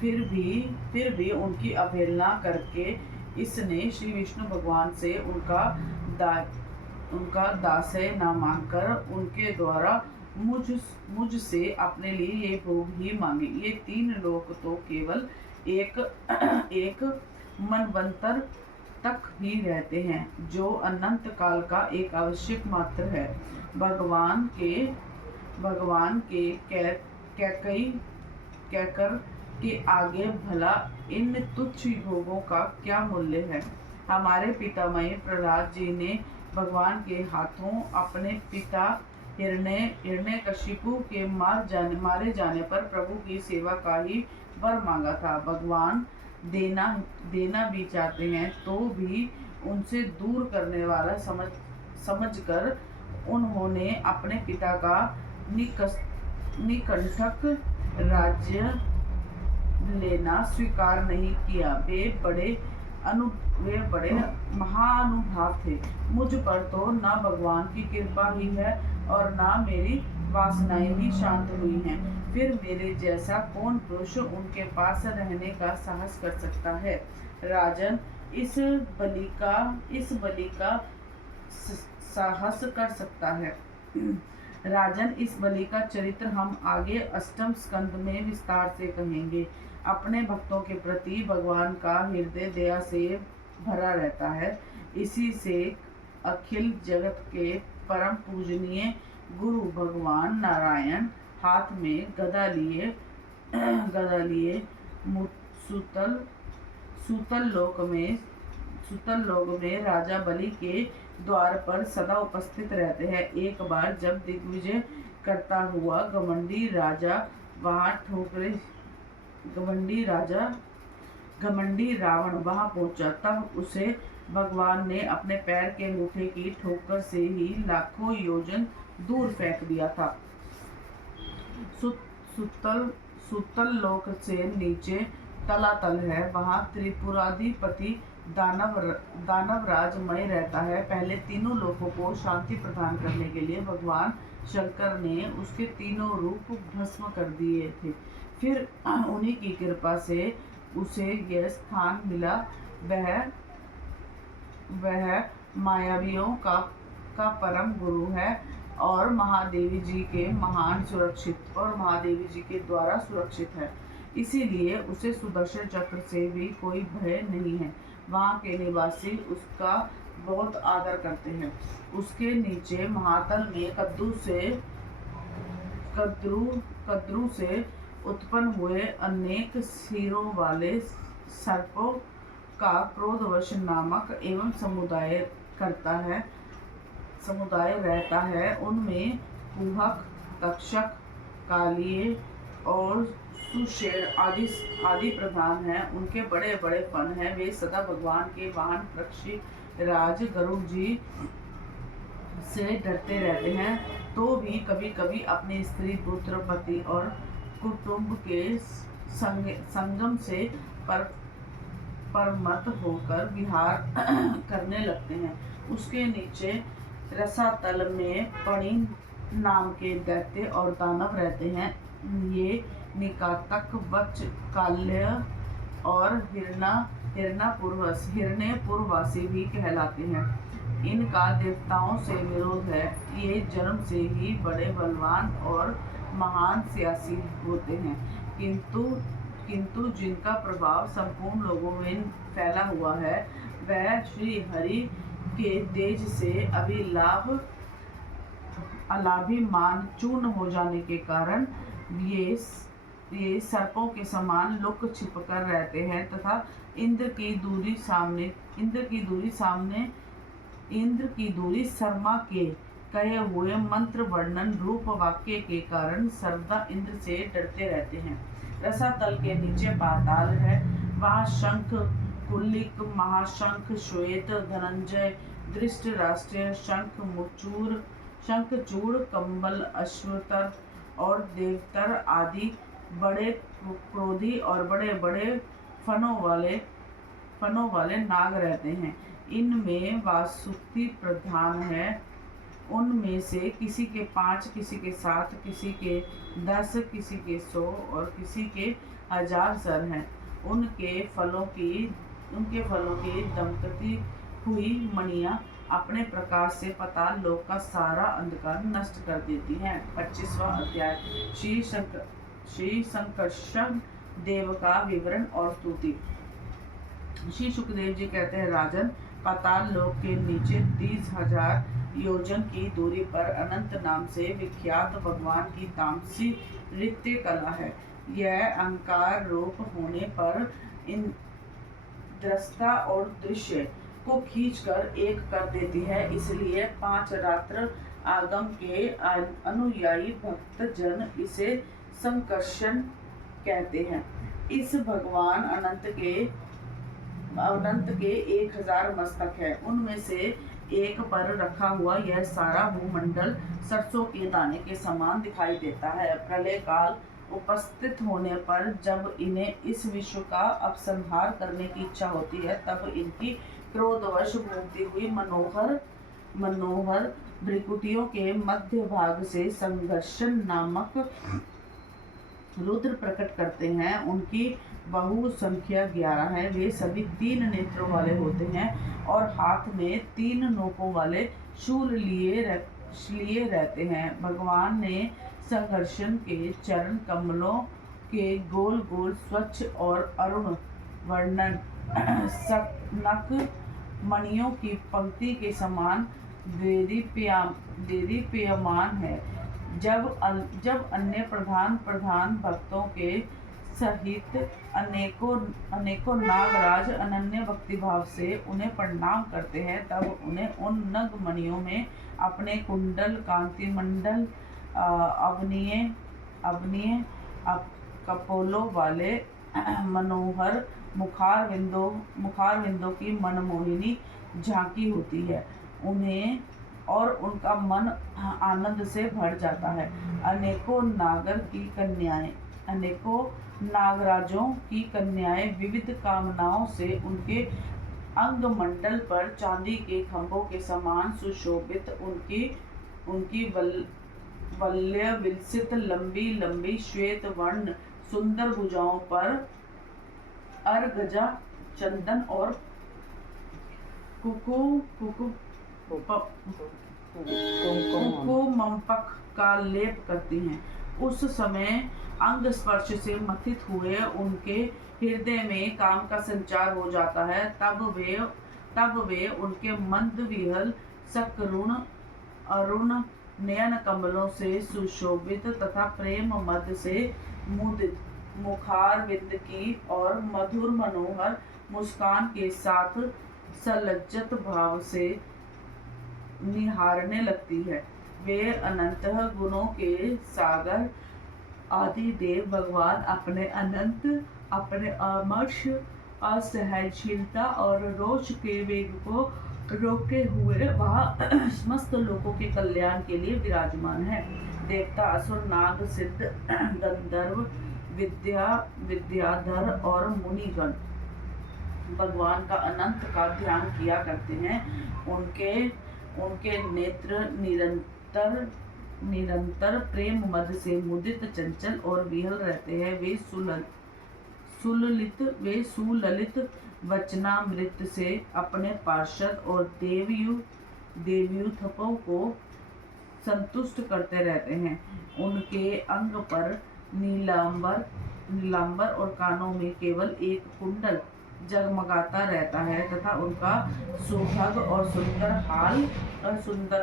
फिर भी उनकी अवहेलना करके इसने श्री विष्णु भगवान से उनका दास्य न मानकर उनके द्वारा मुझसे अपने लिए ये भोग ही मांगे। ये 3 लोक तो केवल एक मनवंतर तक ही रहते हैं, जो अनंत काल का एक आवश्यक मात्र है। भगवान के कहकर के आगे भला इन तुच्छ भोगों का क्या मूल्य है। हमारे पितामही प्रहलाद जी ने भगवान के हाथों अपने पिता हिरण्यकशिपु के मारे जाने पर प्रभु की सेवा का ही वर मांगा था। भगवान देना भी चाहते हैं तो भी उनसे दूर करने वाला समझकर उन्होंने अपने पिता का निकंठक राज्य लेना स्वीकार नहीं किया। वे बड़े महानुभाव थे। मुझ पर तो न भगवान की कृपा ही है और न मेरी वासनाएं ही शांत हुई हैं। फिर मेरे जैसा कौन पुरुष उनके पास रहने का साहस कर सकता है। राजन, इस बलि का साहस कर सकता है। राजन, इस बलि का चरित्र हम आगे 8वें स्कंद में विस्तार से कहेंगे। अपने भक्तों के प्रति भगवान का हृदय दया से भरा रहता है। इसी से अखिल जगत के परम पूजनीय गुरु भगवान नारायण हाथ में गदा लिए सूतल लोक में राजा बलि के द्वार पर सदा उपस्थित रहते हैं। एक बार जब दिग्विजय करता हुआ घमंडी रावण वहां पहुंचा, तब उसे भगवान ने अपने पैर के अंगूठे की ठोकर से ही लाखों योजन दूर फेंक दिया था। सुतल लोक से नीचे तलातल है, वहां त्रिपुराधिपति दानवराज मय रहता है। पहले तीनों लोकों को शांति प्रदान करने के लिए भगवान शंकर ने उसके तीनों रूप भस्म कर दिए थे। फिर उन्हीं की कृपा से उसे यह स्थान मिला। वह मायावियों का परम गुरु है और महादेवी जी के द्वारा सुरक्षित है। इसीलिए उसे सुदर्शन चक्र से भी कोई भय नहीं है। वहाँ के निवासी उसका बहुत आदर करते हैं। उसके नीचे महातल में कद्रू से उत्पन्न हुए अनेक सिरों वाले सर्पों का क्रोधवश नामक एवं समुदाय रहता है। उनमें कुहक, तक्षक, कालिए और सुषेण आदि प्रधान हैं। उनके बड़े बड़े फन हैं। वे सदा भगवान के वाहन पक्षी राज गरुड़ जी से डरते रहते हैं, तो भी कभी कभी अपने स्त्री, पुत्र, पति और कुटुंब के संगम से परमत होकर विहार करने लगते हैं। उसके नीचे रसातल में पणि नाम के दैत्य और दानव रहते हैं। ये निकातक, वच, काल्य और हिरण्यपुरवासी भी कहलाते हैं। इनका देवताओं से विरोध है। ये जन्म से ही बड़े बलवान और महान साहसी होते हैं, किंतु जिनका प्रभाव संपूर्ण लोगों में फैला हुआ है, वह श्री हरि के तेज से अलाभिमान चूर्ण हो जाने के कारण ये सर्पों के समान लुक छिप कर रहते हैं तथा इंद्र की दूरी शर्मा के कहे हुए मंत्र वर्णन रूप वाक्य के कारण सर्वदा इंद्र से डरते रहते हैं। रसातल के नीचे पाताल है। वहाँ शंख, कुलिक, महाशंख, श्वेत, धनंजय, धृतराष्ट्र, शंखचूड़, कंबल, अश्वतर और देवतर आदि बड़े क्रोधी और बड़े बड़े फनों वाले नाग रहते हैं। इनमें वासुकी प्रधान है। उनमें से किसी के 5, किसी के 7, किसी के 10, किसी के 100 और किसी के 1000 सर हैं। उनके फलों की दमकती हुई मणियां अपने प्रकाश से पाताल लोक का सारा अंधकार नष्ट कर देती हैं। 25वां अध्याय श्री संकर्षण देव का विवरण और स्तुति। श्री सुखदेव जी कहते हैं, राजन, पाताल लोक के नीचे 30,000 योजन की दूरी पर अनंत नाम से विख्यात भगवान की तामसी नृत्य कला है। यह अहंकार रूप होने पर इन दृष्टा और दृश्य को खींचकर एक कर देती है। इसलिए 5 रात्र आगम के अनुयायी भक्त जन इसे संकर्षण कहते हैं। इस भगवान अनंत के 1000 मस्तक है। उनमें से एक पर रखा हुआ यह सारा भूमंडल सरसों के दाने के समान दिखाई देता है। प्रलय काल उपस्थित होने पर जब इन्हें इस विश्व का अपसंहार करने की इच्छा होती है, तब इनकी क्रोधवश घूमती हुई मनोहर भृकुटियों के मध्य भाग से संघर्षण नामक रुद्र प्रकट करते हैं। उनकी बहुसंख्या 11 है। वे सभी 3 नेत्रों वाले होते हैं और हाथ में 3 नोकों वाले शूल लिए रहते हैं। भगवान ने संघर्षण के चरण कमलों के गोल गोल स्वच्छ और अरुण वर्णन नक मणियों की पंक्ति के समान देदीप्यमान है। जब अन्य प्रधान भक्तों के सहित अनेकों नागराज अनन्य भक्ति भाव से उन्हें प्रणाम करते हैं, तब उन्हें उन नग मणियों में अपने कुंडल, कांति मंडल, अवनीय कपोलों वाले मनोहर मुखारविंदों की मनमोहिनी झांकी होती है। उन्हें और उनका मन आनंद से भर जाता है। अनेकों नागराजों की कन्याएं विविध कामनाओं से उनके अंग मंडल पर चांदी के खंभों के समान सुशोभित उनकी वल्य विलसित लंबी श्वेत वर्ण सुंदर भुजाओं पर अर्गजा, चंदन और कुकुमंपक का लेप करती हैं। उस समय अंग स्पर्श से मथित हुए उनके हृदय में काम का संचार हो जाता है। तब वे उनके मंद विहल सकरुण अरुण नयन कमलों से सुशोभित तथा प्रेम मद से मुदित मुखारविंद की और मधुर मनोहर मुस्कान के साथ सलज्जत भाव से निहारने लगती है। वे अनंत गुणों के सागर आदि देव भगवान अपने अमर्ष असहनशीलता और रोष के वेग को रोके हुए वहाँ समस्त लोगों के कल्याण के लिए विराजमान है। देवता, असुर, नाग, सिद्ध, गंधर्व, विद्याधर और मुनिगण भगवान का अनंत का ध्यान किया करते हैं। उनके नेत्र निरंतर प्रेम मद से मुदित, चंचल और विहल रहते हैं। वे सुललित वचनामृत से अपने पार्षद और देवयूथपों को संतुष्ट करते रहते हैं। उनके अंग पर नीलांबर और कानों में केवल एक कुंडल जगमगाता रहता है तथा उनका सुभग और सुंदर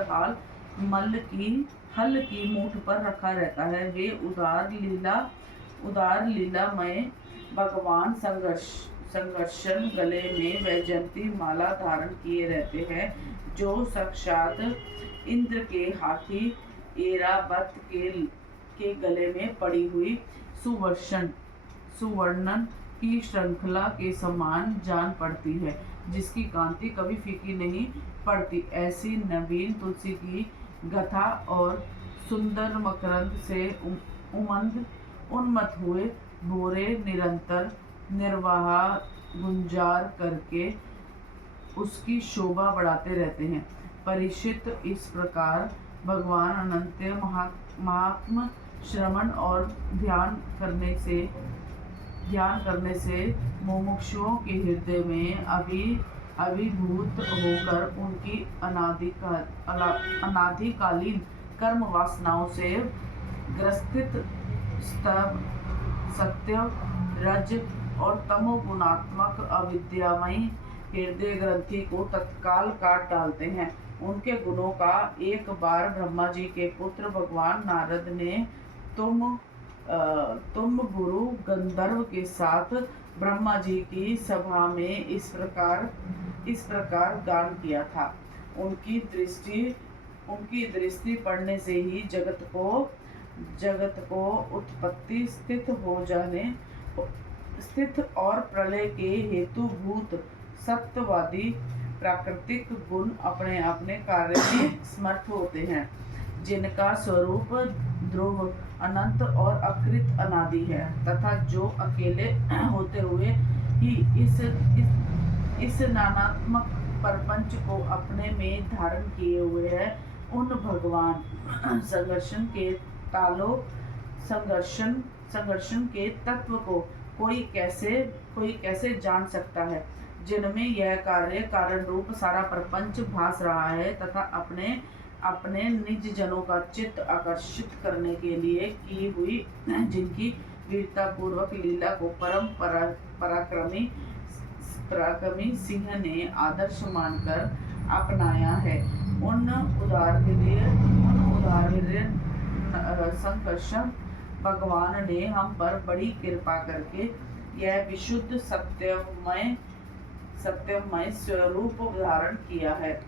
हाल हल की मूठ पर रखा रहता है। वे उदार लीलामय भगवान संघर्षण गले में वैजयंती माला धारण किए रहते हैं, जो साक्षात इंद्र के हाथी ऐरावत के गले में पड़ी हुई सुवर्णन की श्रृंखला के समान जान पड़ती है, जिसकी कांति कभी फीकी नहीं पड़ती। ऐसी नवीन तुलसी की गथा और सुंदर मकरंद से उन्मत्त हुए भोरे निरंतर निर्वाह गुंजार करके उसकी शोभा बढ़ाते रहते हैं। परीक्षित, इस प्रकार भगवान अनंत महात्म श्रवण और ध्यान करने से मुमुक्षुओं के हृदय में अभिभूत होकर उनकी अनादिकालीन कर्म वासनाओं से ग्रसित सत्य, रज और तमोगुणात्मक अविद्यामयी हृदय ग्रंथि को तत्काल काट डालते हैं। उनके गुणों का एक बार ब्रह्मा जी के पुत्र भगवान नारद ने तुम गुरु गंधर्व के साथ ब्रह्मा जी की सभा में इस प्रकार गान किया था। उनकी दृष्टि पड़ने से ही जगत को उत्पत्ति, स्थित और प्रलय के हेतुभूत सत्यवादी प्राकृतिक गुण अपने अपने कार्य में समर्थ होते हैं, जिनका स्वरूप ध्रुव, अनंत और अकृत अनादि है, तथा जो अकेले होते हुए ही इस नानात्मक प्रपंच को अपने में धारण किए हुए है। उन भगवान संघर्षण के तत्व को कोई कैसे जान सकता है, जिनमें यह कारण रूप सारा प्रपंच भास रहा है तथा अपने निज जनों का चित्त आकर्षित करने के लिए की हुई जिनकी वीरता पूर्वक लीला को परम पराक्रमी सिंह ने आदर्श मानकर अपनाया है। उन उदार संकर्षण भगवान ने हम पर बड़ी कृपा करके यह विशुद्ध सत्यमय स्वरूप धारण किया है,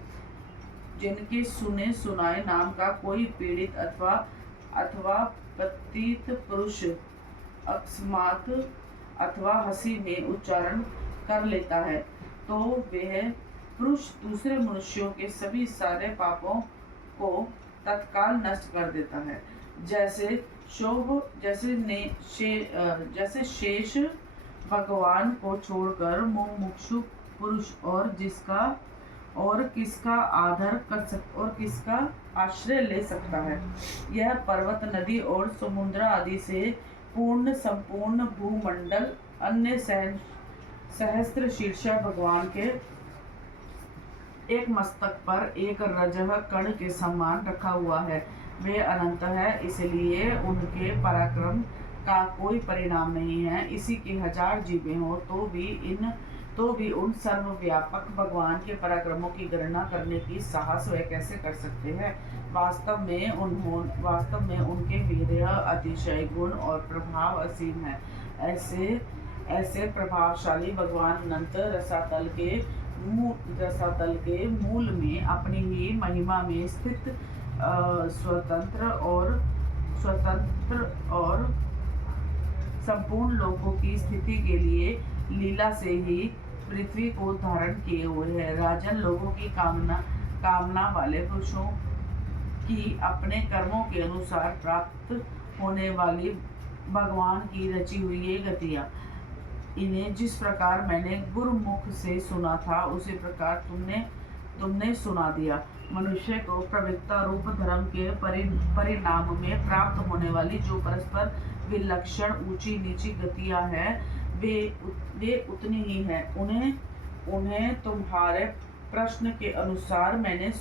जिनके सुने सुनाए नाम का कोई पीड़ित अथवा पतित पुरुष अकस्मात अथवा हंसी में उच्चारण कर लेता है तो वह पुरुष दूसरे मनुष्यों के सभी सारे पापों को तत्काल नष्ट कर देता है। जैसे शेष भगवान को छोड़कर मुमुक्षु पुरुष और किसका आदर कर सकता और किसका आश्रय ले सकता है। यह पर्वत, नदी और समुद्र आदि से पूर्ण संपूर्ण भूमंडल अन्य सहस्त्र शीर्ष भगवान के एक मस्तक पर एक रजह कण के समान रखा हुआ है। वे अनंत है, इसलिए उनके पराक्रम का कोई परिणाम नहीं है। इसी के 1000 जीवें हो तो भी उन सर्वव्यापक भगवान के पराक्रमों की गणना करने की साहस वे कैसे कर सकते हैं। वास्तव में उनके वीर्य, अतिशय गुण और प्रभाव असीम है। ऐसे प्रभावशाली भगवान अनंत रसातल के मूल में अपनी ही महिमा में स्थित स्वतंत्र और संपूर्ण लोगों की स्थिति के लिए लीला से ही पृथ्वी को धारण किए हुए है। राजन, लोगों की कामना वाले पुरुषों की अपने कर्मों के अनुसार प्राप्त होने वाली भगवान की रची हुई ये गतियाँ, इन्हें जिस प्रकार मैंने गुरुमुख से सुना था उसी प्रकार तुमने सुना दिया। मनुष्य को प्रवृत्ता रूप धर्म के परिणाम में प्राप्त होने वाली जो परस्पर विलक्षण ऊंची नीची गतियां हैं, वे उतनी ही हैं। उन्हें तुम्हारे प्रश्न के अनुसार मैंने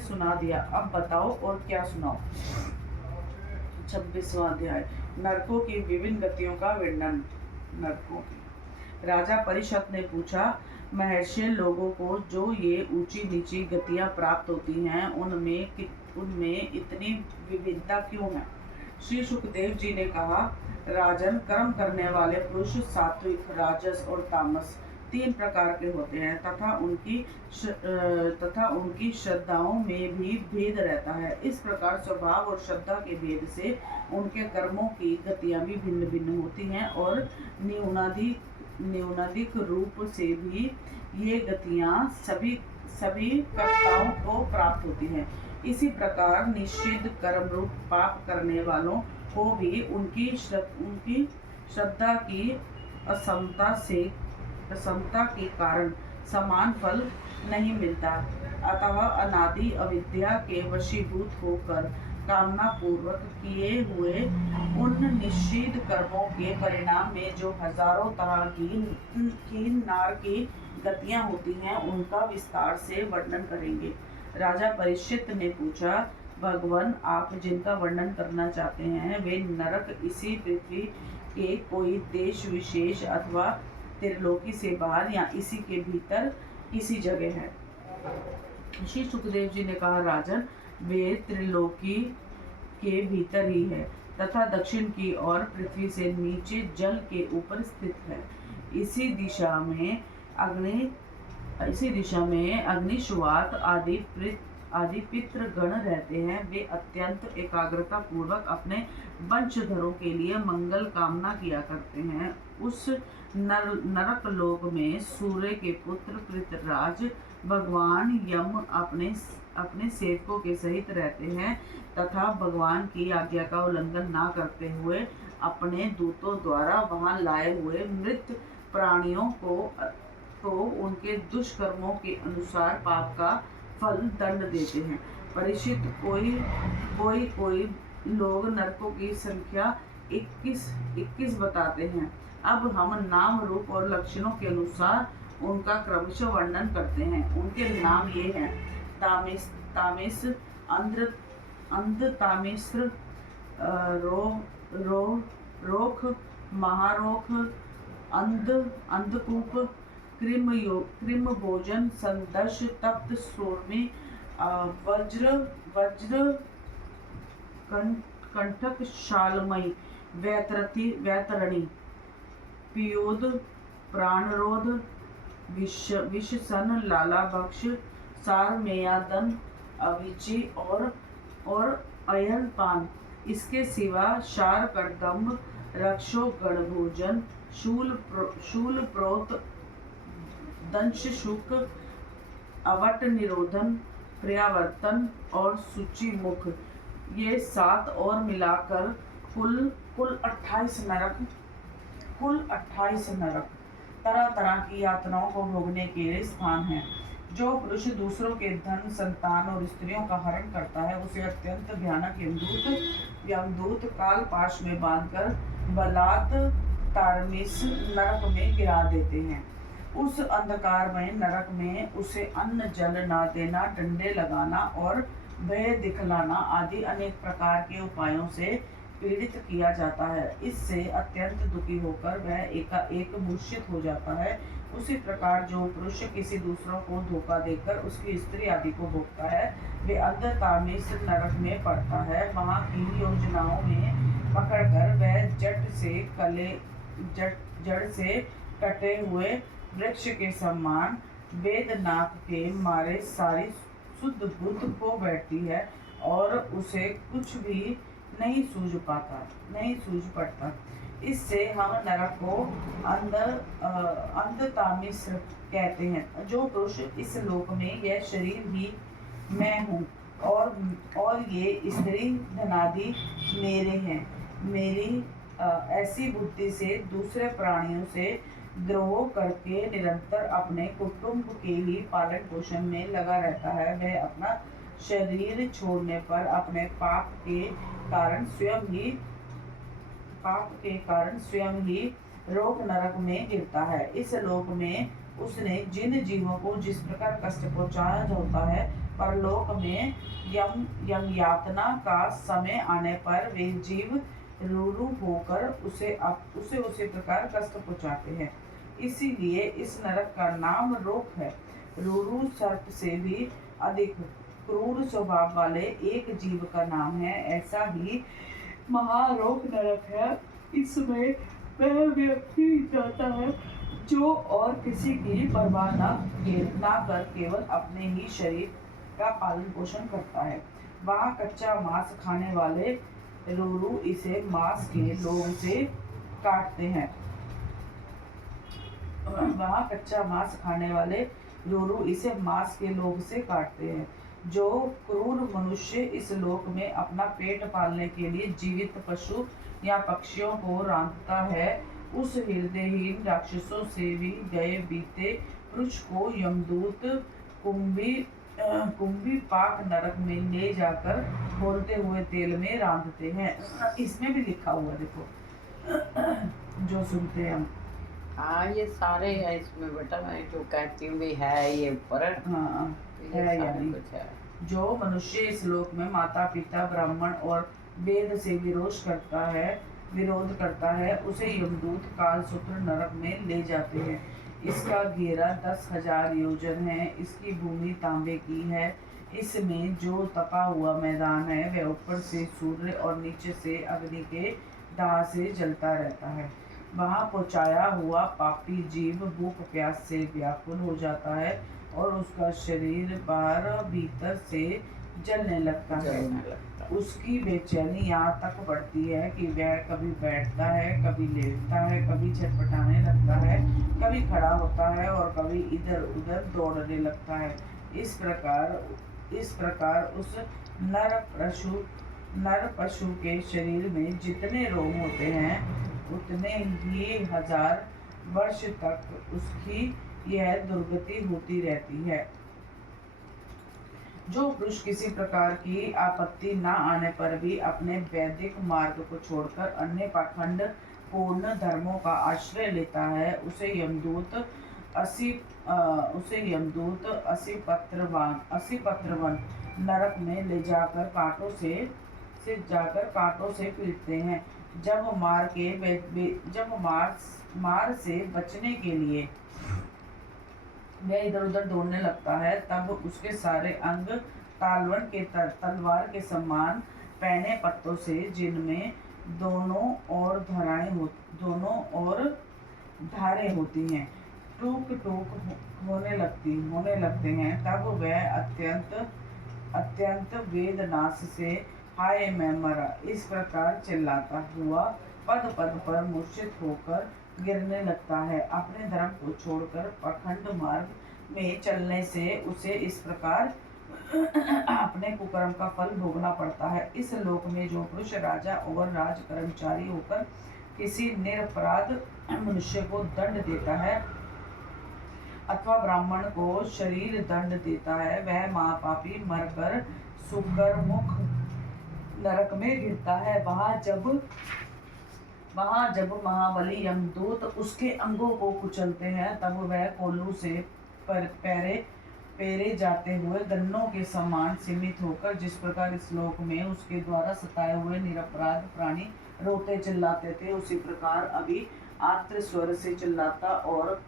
सुना दिया। अब बताओ और क्या सुनाओ। 26वां अध्याय, नरकों की विभिन्न गतियों का वर्णन। नरकों की राजा परिषद ने पूछा, महर्षि, लोगों को जो ये ऊंची नीची गतियां प्राप्त होती हैं उनमें इतनी विविधता क्यों है? श्री सुखदेव जी ने कहा, राजन, कर्म करने वाले पुरुष सात्विक, राजस और तामस 3 प्रकार के होते हैं तथा उनकी श्रद्धाओं में भी भेद रहता है। इस प्रकार स्वभाव और श्रद्धा के भेद से उनके कर्मों की गतियां भी भिन्न भिन्न होती हैं और न्यूनाधिक रूप से भी ये गतियां सभी कर्ताओं को प्राप्त होती हैं। इसी प्रकार निषिद्ध कर्म रूप पाप करने वालों को भी उनकी श्रद्धा की असमता के कारण समान फल नहीं मिलता। अतः अनादि अविद्या के वशीभूत होकर कामना पूर्वक किए हुए उन निषिद्ध कर्मों के परिणाम में जो हजारों तरह की नार की गतियां होती हैं, उनका विस्तार से वर्णन करेंगे। राजा परीक्षित ने पूछा, भगवान, आप जिनका वर्णन करना चाहते हैं वे नरक इसी पृथ्वी के कोई देश विशेष अथवा त्रिलोकी से बाहर या इसी के भीतर किसी जगह है? श्री सुखदेव जी ने कहा, राजन, वे त्रिलोकी के भीतर ही है तथा दक्षिण की ओर पृथ्वी से नीचे जल के ऊपर स्थित है। इसी दिशा में अग्निशुवात आदि पितृगण रहते हैं। वे अत्यंत एकाग्रता पूर्वक अपने वंशधरों के लिए मंगल कामना किया करते हैं। उस नरक लोक में सूर्य के पुत्र कृतराज भगवान यम अपने सेवकों के सहित रहते हैं तथा भगवान की आज्ञा का उल्लंघन न करते हुए अपने दूतों द्वारा वहां लाए हुए मृत प्राणियों को उनके दुष्कर्मों के अनुसार पाप का फल दंड देते हैं। परिचित कोई लोग नरकों की संख्या 21 बताते हैं। अब हम नाम, रूप और लक्षणों के अनुसार उनका क्रमशः वर्णन करते हैं। उनके नाम ये हैं: तामिस, अंधतामिस्र, रोख, महारोख, अंधकूप, कृम भोजन, संदर्श, तप्त सूर्मी, वज्र कंठक, शालमयी, वैतरणी, पियोद, प्राणरोध, विषसन, लालाभक्ष, सारमेयादन, अविची और अयनपान। इसके सिवा शार करदम्ब, रक्षो, गणभोजन, शूल प्रोत, दंश शुक, अवट निरोधन, पर्यावर्तन और सूची मुख, ये 7 और मिलाकर कुल 28 नरक तरह तरह की यातनाओं को भोगने के लिए स्थान है। जो पुरुष दूसरों के धन, संतान और स्त्रियों का हरण करता है उसे अत्यंत भयानक यमदूत काल पाश में बांधकर बलात् तारमिस नरक में गिरा देते हैं। उस अंधकारमय नरक में उसे अन्न जल न देना, डंडे लगाना और भय दिखलाना आदि अनेक प्रकार के उपायों से पीड़ित किया जाता है। इससे अत्यंत दुखी होकर वह एकाएक मूर्छित हो जाता है। उसी प्रकार जो पुरुष किसी दूसरों को धोखा देकर उसकी स्त्री आदि को भोगता है, वे अंधतामिस नरक में पड़ता है। वहाँ की योजनाओं में पकड़कर वह जड़ से कटे हुए वृक्ष के समान वेदनाथ के मारे सारी शुद्ध बुद्ध खो बैठती है और उसे कुछ भी नहीं सूझ पड़ता। इससे हम नरक को अंधतामिश्र कहते हैं। जो पुरुष इस लोक में यह शरीर ही मैं हूँ और ये स्त्री धनादि मेरे हैं, मेरी ऐसी बुद्धि से दूसरे प्राणियों से द्रोह करके निरंतर अपने कुटुंब के ही पालन पोषण में लगा रहता है, वह अपना शरीर छोड़ने पर अपने पाप के कारण स्वयं ही रोक नरक में गिरता है। इस लोक में उसने जिन जीवों को जिस प्रकार कष्ट पहुंचाया होता है, परलोक में यम यातना का समय आने पर वे जीव रूरू होकर उसे प्रकार कष्ट पहुंचाते हैं। इसीलिए इस नरक का नाम रोक है। रूरू सर्प से भी अधिक क्रूर स्वभाव वाले एक जीव का नाम है। ऐसा ही महारोग नरक है। इसमें वह व्यक्ति जाता है जो और किसी की परवाह ना कर केवल अपने ही शरीर का पालन पोषण करता है। वहाँ कच्चा मांस खाने वाले रूरू इसे मांस के लोभ से काटते हैं। वहाँ कच्चा मांस खाने वाले रूरू इसे मांस के लोभ से काटते हैं। जो क्रूर मनुष्य इस लोक में अपना पेट पालने के लिए जीवित पशु या पक्षियों को रांधता है, उस हृदयहीन राक्षसों से भी गए बीते पुरुष को यमदूत कुंभी पाक नरक में ले जाकर खोलते हुए तेल में रांधते हैं। इसमें भी लिखा हुआ देखो, जो सुनते हैं हम। हाँ, ये सारे है इसमें बेटा, मैं जो कहती हूँ भी है ये ऊपर। हाँ, है यानी जो मनुष्य इस लोक में माता पिता ब्राह्मण और वेद से विरोध करता है उसे यमदूत कालसूत्र नरक में ले जाते हैं। इसका घेरा 10,000 योजन है। इसकी भूमि तांबे की है। इसमें जो तपा हुआ मैदान है वह ऊपर से सूर्य और नीचे से अग्नि के दाह से जलता रहता है। वहाँ पहुँचाया हुआ पापी जीव भूख प्यास से व्याकुल हो जाता है और उसका शरीर बाहर भीतर से जलने लगता है। उसकी बेचैनी यहाँ तक बढ़ती है कि वह कभी बैठता है, कभी लेटता है, कभी छटपटाने लगता है, कभी खड़ा होता है और कभी इधर उधर दौड़ने लगता है। इस प्रकार उस नर पशु के शरीर में जितने रोग होते हैं उतने ही 1000 वर्ष तक उसकी यह दुर्गति होती रहती है। जो पुरुष किसी प्रकार की आपत्ति न आने पर भी अपने वैदिक मार्ग को छोड़कर अन्य पाखंड पूर्ण धर्मों का आश्रय लेता है, उसे यमदूत असी पत्रवन नरक में ले जाकर कांटों से पीटते हैं। जब मार से बचने के लिए वह इधर उधर दौड़ने लगता है, तब उसके सारे अंग तालवन के तलवार के समान पैने पत्तों से, जिनमें दोनों ओर धारें होती हैं, टूक होने लगते हैं। तब वह अत्यंत वेदनाश से हाय मैं मरा इस प्रकार चिल्लाता हुआ पद पर मूर्छित होकर गिरने लगता है। अपने धर्म को छोड़कर पाखंड मार्ग में चलने से उसे इस प्रकार अपने कुकर्म का फल भोगना पड़ता है। इस लोक में जो पुरुष राजा और राज कर्मचारी होकर किसी निरपराध मनुष्य को दंड देता है अथवा ब्राह्मण को शरीर दंड देता है, वह महापापी मरकर सुकर्मुख नरक में गिरता है। वहाँ जब महाबली यमदूत उसके अंगों को कुचलते हैं, तब वह कोल्लू से पेरे जाते हुए गन्नों के समान सीमित होकर जिस प्रकार इस लोक में उसके द्वारा सताए हुए निरपराध प्राणी रोते चिल्लाते थे, उसी प्रकार अभी आर्त स्वर से चिल्लाता और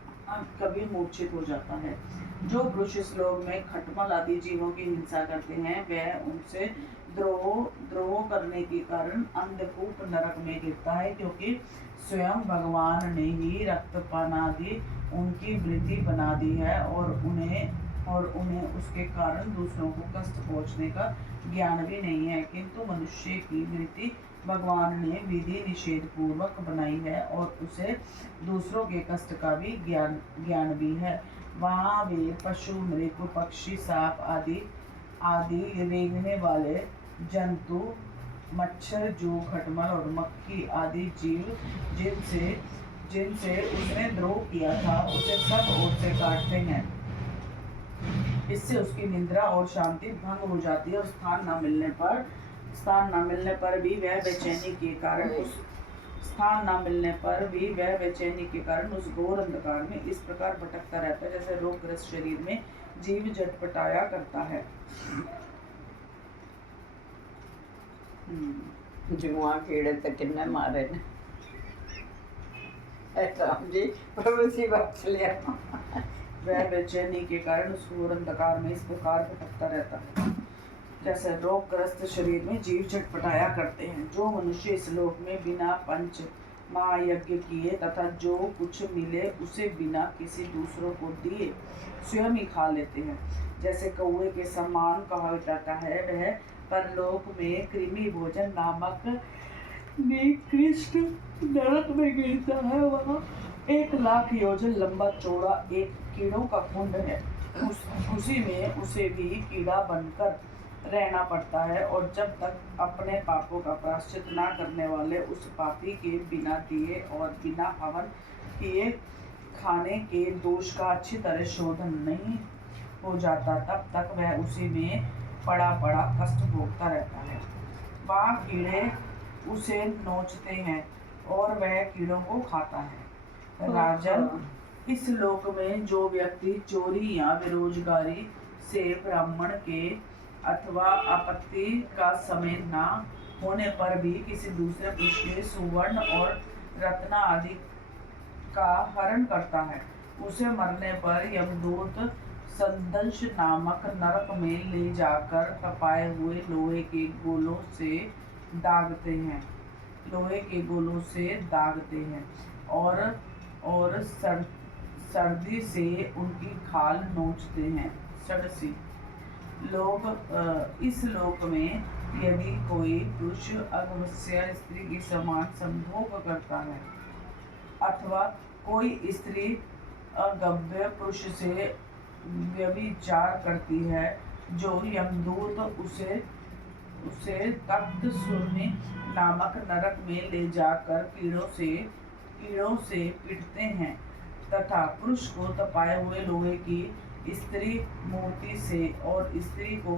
कभी मूर्छित हो जाता है। जो पुरुष इस लोक में खटमल आदि जीवों की हिंसा करते हैं, वह उनसे द्रोह करने के कारण अंधकूप नरक में गिरता है, क्योंकि स्वयं भगवान ने ही रक्तपान आदि उनकी वृत्ति बना दी है और उन्हें उसके कारण दूसरों को कष्ट पहुंचने का ज्ञान भी नहीं है। किंतु मनुष्य की वृत्ति भगवान ने विधि निषेध पूर्वक बनाई है और उसे दूसरों के कष्ट का भी ज्ञान भी है। वहाँ वे पशु, मृग, पक्षी, सांप आदि रेंगने वाले जंतु, मच्छर, जू, खटमल और मक्खी आदि जीव जिनसे उसने द्रोह किया था उसे सब ओर से काटते हैं। इससे उसकी निद्रा और शांति भंग हो जाती है और स्थान न मिलने पर भी वह बेचैनी के कारण उस घोर अंधकार में इस प्रकार भटकता रहता है, जैसे रोगग्रस्त शरीर में जीव झटपटाया करता है। जुआ कीड़े तो किन्ने मारे ने राम जी, प्रभु जी बख्श लिया। वह बेचैनी के कारण उस घोर अंधकार में इस प्रकार भटकता रहता है, जैसे रोगग्रस्त शरीर में जीव झटपटाया करते हैं। जो मनुष्य इस लोक में बिना पंच महायज्ञ किए तथा जो कुछ मिले उसे बिना किसी दूसरों को दिए स्वयं ही खा लेते हैं, जैसे कौवे के समान कहा जाता है, वह परलोक में कृमि भोजन नामक निकृष्ट नरक में गिरता है। वहाँ 1,00,000 योजन लंबा चौड़ा एक कीड़ों का कुंड है। उसी में उसे भी कीड़ा बनकर रहना पड़ता है और जब तक अपने पापों का प्रायश्चित न करने वाले उस पापी के बिना दिए और बिना हवन किए खाने के दोष का अच्छी तरह शोधन नहीं हो जाता, तब तक वह उसी में पड़ा कष्ट भोगता रहता है। वहाँ कीड़े उसे नोचते हैं और वह कीड़ों को खाता है। राजन, इस लोक में जो व्यक्ति चोरी या बेरोजगारी से ब्राह्मण के अथवा आपत्ति का समय न होने पर भी किसी दूसरे पुरुष के सुवर्ण और रत्न आदि का हरण करता है, उसे मरने पर यमदूत संदंश नामक नरक में ले जाकर तपाए हुए लोहे के गोलों से दागते हैं और सर्दी से उनकी खाल नोचते हैं। सड़सी लोग इस लोक में यदि कोई पुरुष अगमस्य स्त्री के समान संभोग करता है अथवा कोई स्त्री अगम्य पुरुष से व्यभिचार करती है, जो यमदूत उसे तख्त सुर्मी नामक नरक में ले जाकर कीड़ों से पीटते हैं तथा पुरुष को तपाए हुए लोहे की स्त्री मूर्ति से और स्त्री को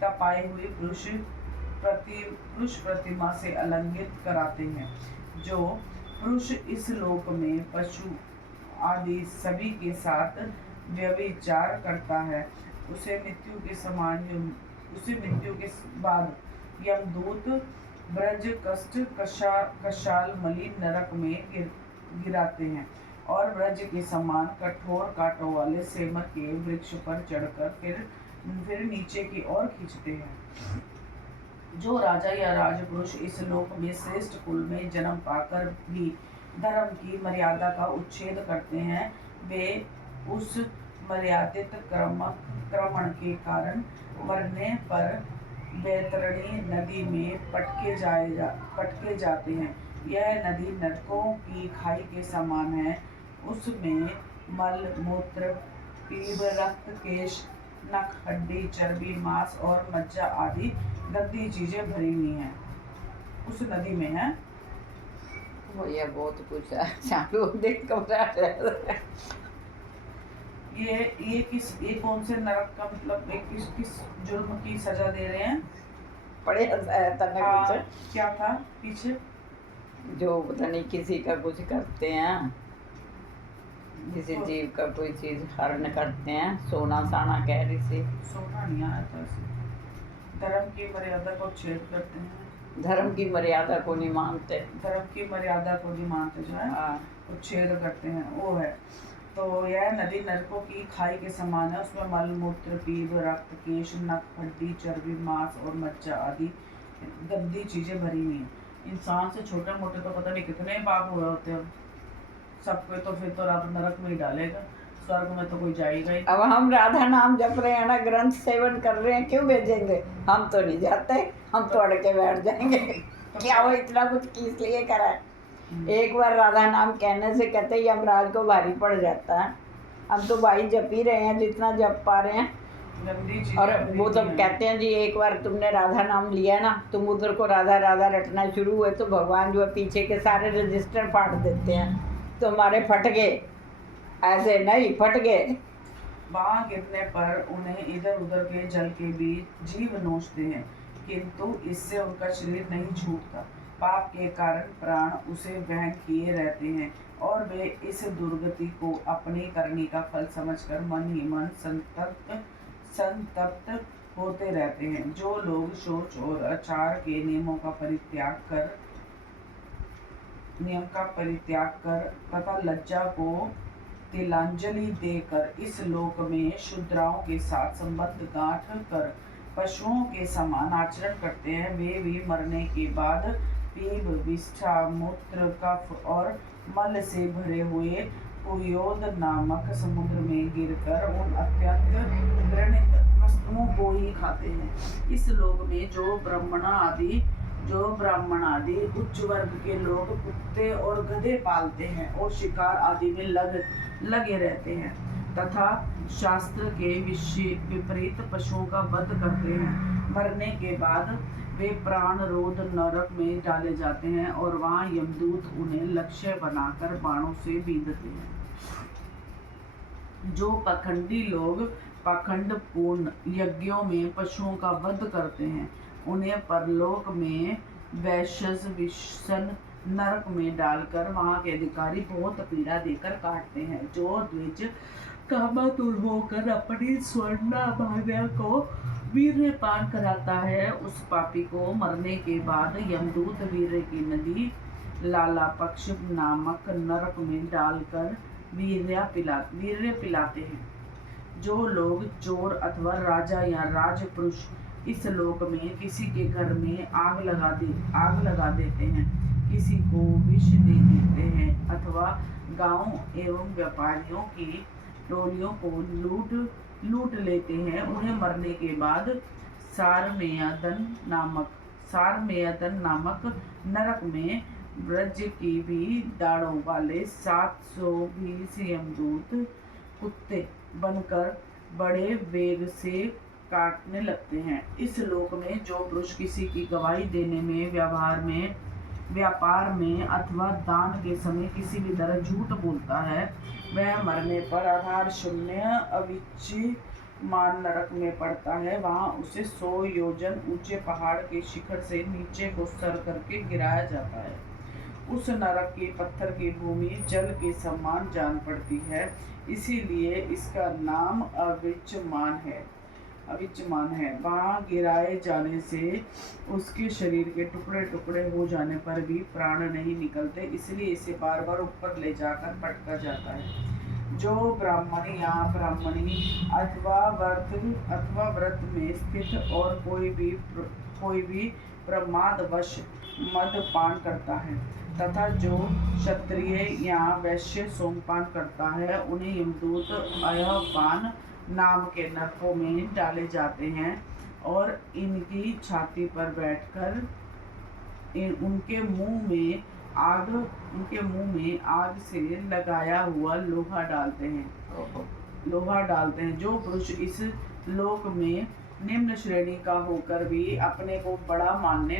तपाई हुई पुरुष प्रतिमा से अलंघित कराते हैं। जो पुरुष इस लोक में पशु आदि सभी के साथ व्यभिचार करता है, उसे मृत्यु के बाद यमदूत ब्रज कष्ट कशाल मलिन नरक में गिराते हैं और ब्रज के समान कठोर कांटों वाले सेमर के वृक्ष पर चढ़कर फिर नीचे की ओर खींचते हैं। जो राजा या राजपुरुष इस लोक में श्रेष्ठ कुल में जन्म पाकर भी धर्म की मर्यादा का उच्छेद करते हैं, वे उस मर्यादित क्रमण के कारण मरने पर बैतरणी नदी में पटके जाते हैं। यह नदी नरकों की खाई के समान है। उसमें मल, मूत्र, पीप, रक्त, केश, नख, हड्डी, चर्बी, मांस और मज्जा आदि गंदी चीजें भरी हुई हैं। उस नदी में है भैया बहुत कुछ है, चालू देख कर ये कौन से नरक का मतलब किस जुर्म की सजा दे रहे हैं? क्या था पीछे? जो पता नहीं किसी का कुछ करते हैं, किसी जीव का कोई चीज हरण करते हैं। सोना साना कह रही थी। सोना नहीं आया था। धर्म की मर्यादा को छेद करते हैं। धर्म की मर्यादा को नहीं मानते। धर्म की मर्यादा को नहीं मानते जो है, वो छेद करते हैं। वो है तो यह नदी नरकों की खाई के समान है। उसमें मल मूत्र पीप रक्त केश नख हड्डी चर्बी मांस और मज्जा आदि गंदी चीजें भरी हुई हैं। इंसान से छोटे मोटे तो पता नहीं कितने पाप हुए होते हैं सबको, तो फिर तो नरक में ही डालेगा, स्वर्ग में तो कोई जाएगा ही। अब हम राधा नाम जप रहे हैं ना, ग्रंथ सेवन कर रहे हैं, क्यों भेजेंगे? हम तो नहीं जाते, हम तो अड़ के बैठ जाएंगे। क्या वो इतना कुछ किस लिए करा है? एक बार राधा नाम कहने से कहते ही यमराज को भारी पड़ जाता है। हम तो भाई जप ही रहे हैं जितना जप पा रहे हैं। और वो तो कहते हैं जी एक बार तुमने राधा नाम लिया ना, तुम उधर को राधा राधा रटना शुरू हुए तो भगवान जो है पीछे के सारे रजिस्टर फाड़ देते हैं, तो हमारे फट गए। ऐसे नहीं, फट गए। वहाँ गिरने पर उन्हें इधर उधर के जल के बीच जीव नोचते हैं, किंतु इससे उनका शरीर नहीं छूटता। पाप के कारण प्राण उसे वहन किए रहते हैं और वे इस दुर्गति को अपनी करनी का फल समझकर मन ही मन संतप्त होते रहते हैं। जो लोग शौच और आचार के नियम का परित्याग कर तथा लज्जा को तिलांजलि देकर इस लोक में शूद्राओं के साथ संबंध गांठ कर पशुओं के समान आचरण करते हैं, वे भी मरने के बाद पीप विष्ठा मूत्र कफ और मल से भरे हुए पुयोद नामक समुद्र में गिरकर उन अत्यंत घृणित वस्तुओं को ही खाते हैं। इस लोक में जो ब्राह्मण आदि उच्च वर्ग के लोग कुत्ते और गधे पालते हैं और शिकार आदि में लगे रहते हैं तथा शास्त्र के विपरीत पशुओं का वध करते हैं, मरने के बाद वे प्राण रोध नरक में डाले जाते हैं और वहां यमदूत उन्हें लक्ष्य बनाकर बाणों से बीधते हैं। जो पाखंडी लोग पाखंड पूर्ण यज्ञों में पशुओं का वध करते हैं, उन्हें परलोक में वैश्यविशन नरक में डालकर वहां के अधिकारी बहुत पीड़ा देकर काटते हैं। जो द्विज कामातुर होकर अपनी स्वर्णा भार्या को वीर्यपान कराता है, उस पापी को मरने के बाद यमदूत वीर्य की नदी लाला पक्ष नामक नरक में डालकर वीर्य पिलाते हैं। जो लोग चोर अथवा राजा या राजपुरुष इस लोक में किसी के घर में आग लगा देते हैं, किसी को विष दे देते हैं अथवा गांव एवं व्यापारियों की टोलियों को लूट लेते हैं, उन्हें मरने के बाद सारमेयदन नामक नरक में ब्रज की भी दाढ़ों वाले 720 यमदूत कुत्ते बनकर बड़े वेग से काटने लगते हैं। इस लोक में जो पुरुष किसी की गवाही देने में व्यापार में अथवा दान के समय किसी भी तरह झूठ बोलता है, वह मरने पर आधार शून्य अविच्यमान नरक में पड़ता है। वहां उसे 100 योजन ऊंचे पहाड़ के शिखर से नीचे को सर करके गिराया जाता है। उस नरक की पत्थर की भूमि जल के समान जान पड़ती है, इसीलिए इसका नाम अविच्यमान है। वहाँ गिराए जाने से उसके शरीर के टुकड़े टुकड़े हो जाने पर भी प्राण नहीं निकलते, इसलिए इसे बार बार ऊपर ले जाकर पटका जाता है। जो ब्राह्मण या ब्राह्मणी अथवा व्रत में स्थित और कोई भी प्रमादवश मदपान करता है तथा जो क्षत्रिय या वैश्य सोमपान करता है, उन्हें यमदूत अयपान नाम के नरकों में डाले जाते हैं और इनकी छाती पर बैठकर उनके मुंह में आग से लगाया हुआ लोहा डालते हैं। जो पुरुष इस लोक में निम्न श्रेणी का होकर भी अपने को बड़ा मानने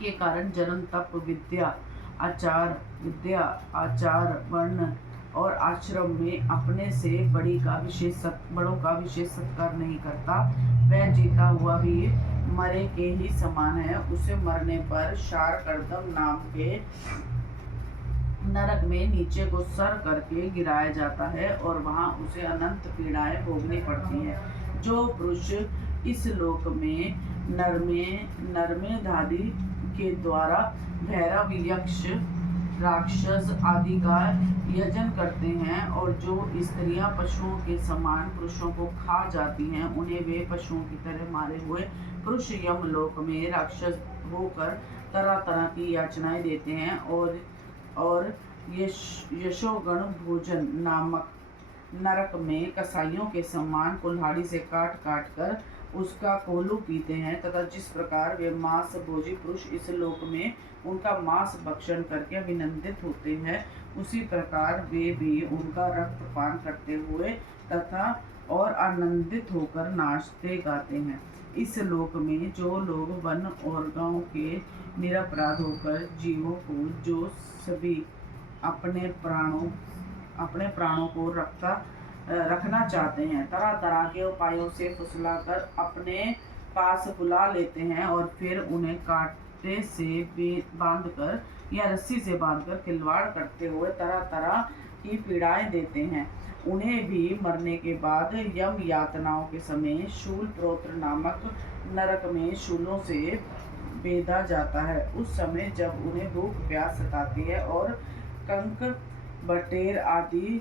के कारण जन्म तप विद्या आचार वर्ण और आश्रम में अपने से बड़ों का विशेष सत्कार नहीं करता, वह जीता हुआ भी मरे के ही समान है। उसे मरने पर शारकर्दम नाम के नरक में नीचे को सर करके गिराया जाता है और वहां उसे अनंत पीड़ाएं भोगनी पड़ती हैं। जो पुरुष इस लोक में नरमेधादि के द्वारा भैरव यक्ष राक्षस आदि का यजन करते हैं, और जो स्त्रियां पशुओं के समान पुरुषों को खा जाती हैं, उन्हें वे पशुओं की तरह मारे हुए पुरुष यमलोक में राक्षस होकर तरह तरह की याचनाएं देते हैं, और यशोगण भोजन नामक नरक में कसाईयों के समान कुल्हाड़ी से काट काट कर उसका कोलू पीते हैं, तथा जिस प्रकार वे मांस भोजी पुरुष इस लोक में उनका मांस भक्षण करके अभिनंदित होते हैं, उसी प्रकार वे भी उनका रक्त पान करते हुए तथा और आनंदित होकर नाचते गाते हैं। इस लोक में जो लोग वन और गांव के निरपराध होकर जीवों को जो सभी अपने प्राणों को रखना चाहते हैं, तरह तरह के उपायों से फुसलाकर अपने पास बुला लेते हैं, और फिर उन्हें कांटे से बांधकर या रस्सी से बांधकर खिलवाड़ करते हुए तरह तरह की पीड़ाएं देते हैं। उन्हें भी मरने के बाद यम यातनाओं के समय शूल प्रोत्र नामक नरक में शूलों से बेधा जाता है। उस समय जब उन्हें भूख प्यास सताती है और कंक बटेर आदि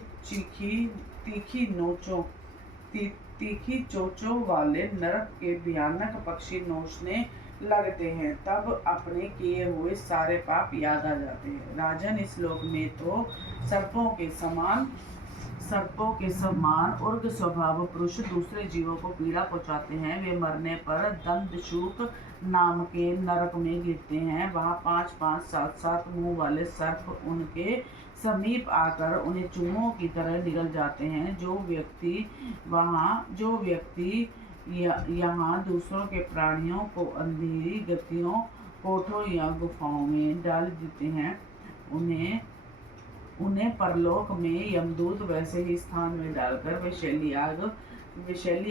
तीखी चोंचों वाले नरक के भयानक पक्षी नोचने लगते हैं, तब अपने किए हुए सारे पाप याद आ जाते हैं। राजन, इस लोक में तो सर्पों के समान उग्र स्वभाव पुरुष दूसरे जीवों को पीड़ा पहुंचाते हैं। वे मरने पर दंडशूक नाम के नरक में गिरते हैं। वहाँ 5-5, 7-7 मुंह वाले सर्प उनके समीप आकर उन्हें चूहों की तरह निगल जाते हैं। जो व्यक्ति यहाँ दूसरों के प्राणियों को अंधेरी गतियों, कोठों या गुफाओं में डाल देते हैं, उन्हें परलोक में यमदूत वैसे ही स्थान में डालकर विषैली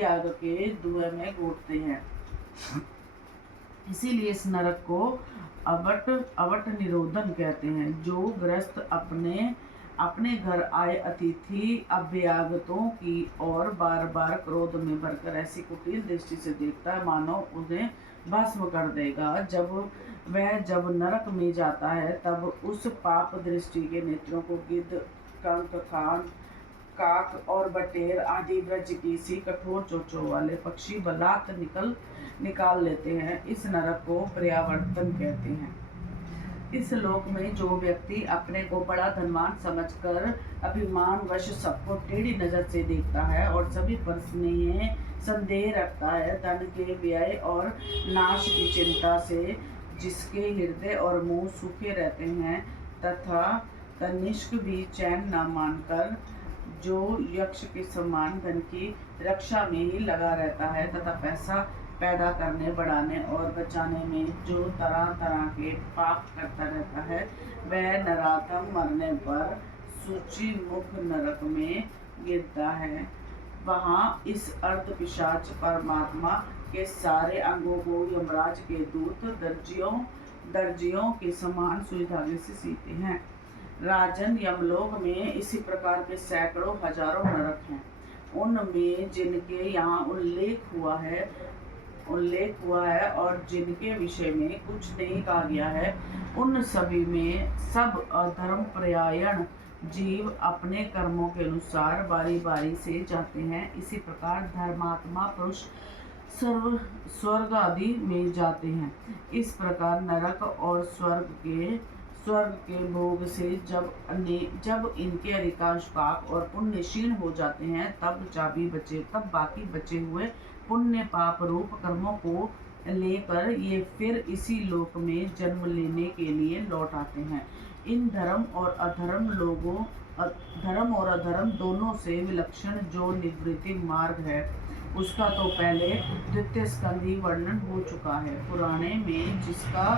आग के धुएं में कूटते हैं। इसीलिए इस नरक को अवट निरोधन कहते हैं। जो गृहस्थ अपने घर आए अतिथि अभ्यागतों की और बार बार क्रोध में भरकर ऐसी कुटिल दृष्टि से देखता है मानो उन्हें भस्म कर देगा। जब नरक में जाता है, तब उस पाप दृष्टि के नेत्रों को गिद्ध, कंक, काक और बटेर आदि ब्रज की सी कठोर चोंचों वाले पक्षी बलात् निकाल लेते हैं। इस नरक को पर्यावर्तन कहते हैं। इस लोक में जो व्यक्ति अपने को बड़ा धनवान समझकर अभिमानवश सबको टेढ़ी नजर से देखता है और सभी पर संदेह रखता है, धन के व्यय और नाश की चिंता से जिसके हृदय और मुंह सूखे रहते हैं, तथा तनिष्क भी चैन न मानकर जो यक्ष के समान धन की रक्षा में ही लगा रहता है, तथा पैसा पैदा करने, बढ़ाने और बचाने में जो तरह तरह के पाप करता रहता है, वह नराधम मरने पर सूची मुख नरक में गिरता है। वहाँ इस अर्ध पिशाच परमात्मा के सारे अंगों को यमराज के दूत दर्जियों के समान सुई धागे से सीते हैं। राजन, यमलोक में इसी प्रकार के सैकड़ों हजारों नरक हैं। उनमें जिनके यहाँ उल्लेख हुआ है और जिनके विषय में कुछ नहीं कहा गया है, उन सभी में सब अधर्म प्रयायण जीव अपने कर्मों के अनुसार बारी बारी से जाते हैं। इसी प्रकार धर्मात्मा पुरुष स्वर्ग आदि में जाते हैं। इस प्रकार नरक और स्वर्ग के भोग से जब इनके अधिकांश पाप और पुण्य क्षीण हो जाते हैं, तब बाकी बचे हुए पुण्य पाप रूप कर्मों को लेकर ये फिर इसी लोक में जन्म लेने के लिए लौट आते हैं। इन धर्म और अधर्म दोनों से विलक्षण जो निवृत्ति मार्ग है, उसका तो पहले द्वितीय स्कंद ही वर्णन हो चुका है। पुराणे में जिसका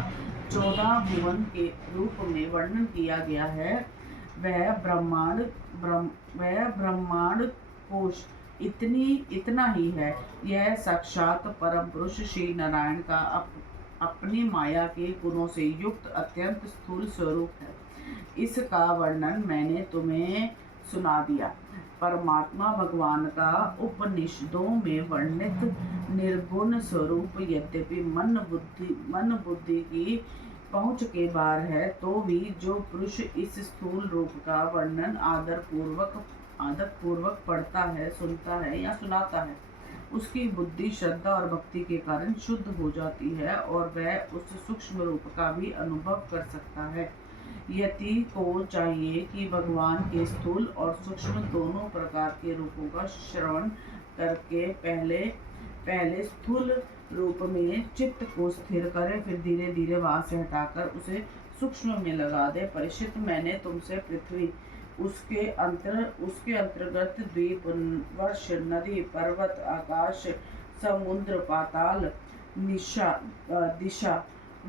14 भुवन के रूप में वर्णन किया गया है, वह ब्रह्मांड कोश इतना ही है। यह साक्षात परम पुरुष श्री नारायण का अपनी माया के गुणों से युक्त अत्यंत स्थूल स्वरूप है। इसका वर्णन मैंने तुम्हें सुना दिया। परमात्मा भगवान का उपनिषदों में वर्णित निर्गुण स्वरूप यद्यपि मन बुद्धि की पहुँच के बाहर है, तो भी जो पुरुष इस स्थूल रूप का वर्णन आदर पूर्वक पढ़ता है, सुनता है या सुनाता है, उसकी बुद्धि श्रद्धा और भक्ति के कारण शुद्ध हो जाती है और वह उस सूक्ष्म रूप का भी अनुभव कर सकता है। यति को चाहिए कि भगवान के स्थूल और सूक्ष्म दोनों प्रकार के रूपों का श्रवण करके पहले स्थूल रूप में चित्त को स्थिर करे, फिर धीरे धीरे वहां से हटाकर उसे सूक्ष्म में लगा दे। परीक्षित, मैंने तुमसे पृथ्वी, उसके अंतर्गत द्वीप, वर्ष, नदी, पर्वत, आकाश, समुद्र, पाताल, दिशा,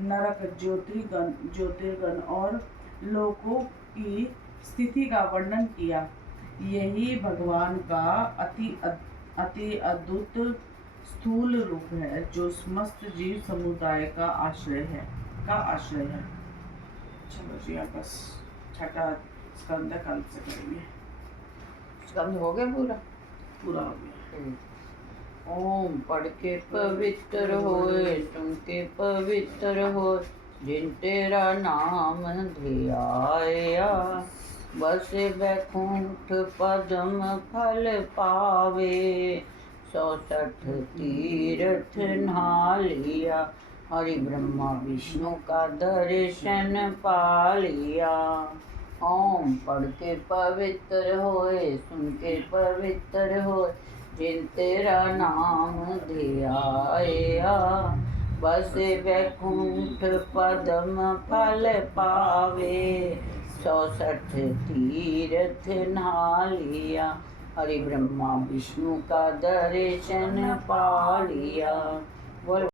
नरक, ज्योतिर्गण और लोकों की स्थिति का वर्णन किया। यही भगवान का अति अद्भुत स्थूल रूप है, जो समस्त जीव समुदाय का आश्रय है। चलो जी, आप बस छठा स्कंद कल से करेंगे। स्कंद हो गया पूरा पूरा हो गया। ओम पढ़ के पवित्र होए, सुन के पवित्र हो, जिन तेरा नाम धियाया, बसे बैकुंठ पदम फल पावे, 160 तीर्थ नहा लिया, हरि ब्रह्मा विष्णु का दर्शन पा लिया। ओम पढ़ के पवित्र होए, सुन के पवित्र होए, जिन तेरा नाम धियाया, बसे बैकुंठ पदम फल पावे, 160 तीर्थ नहा लिया, हरि ब्रह्मा विष्णु का दर्शन पा लिया। बोल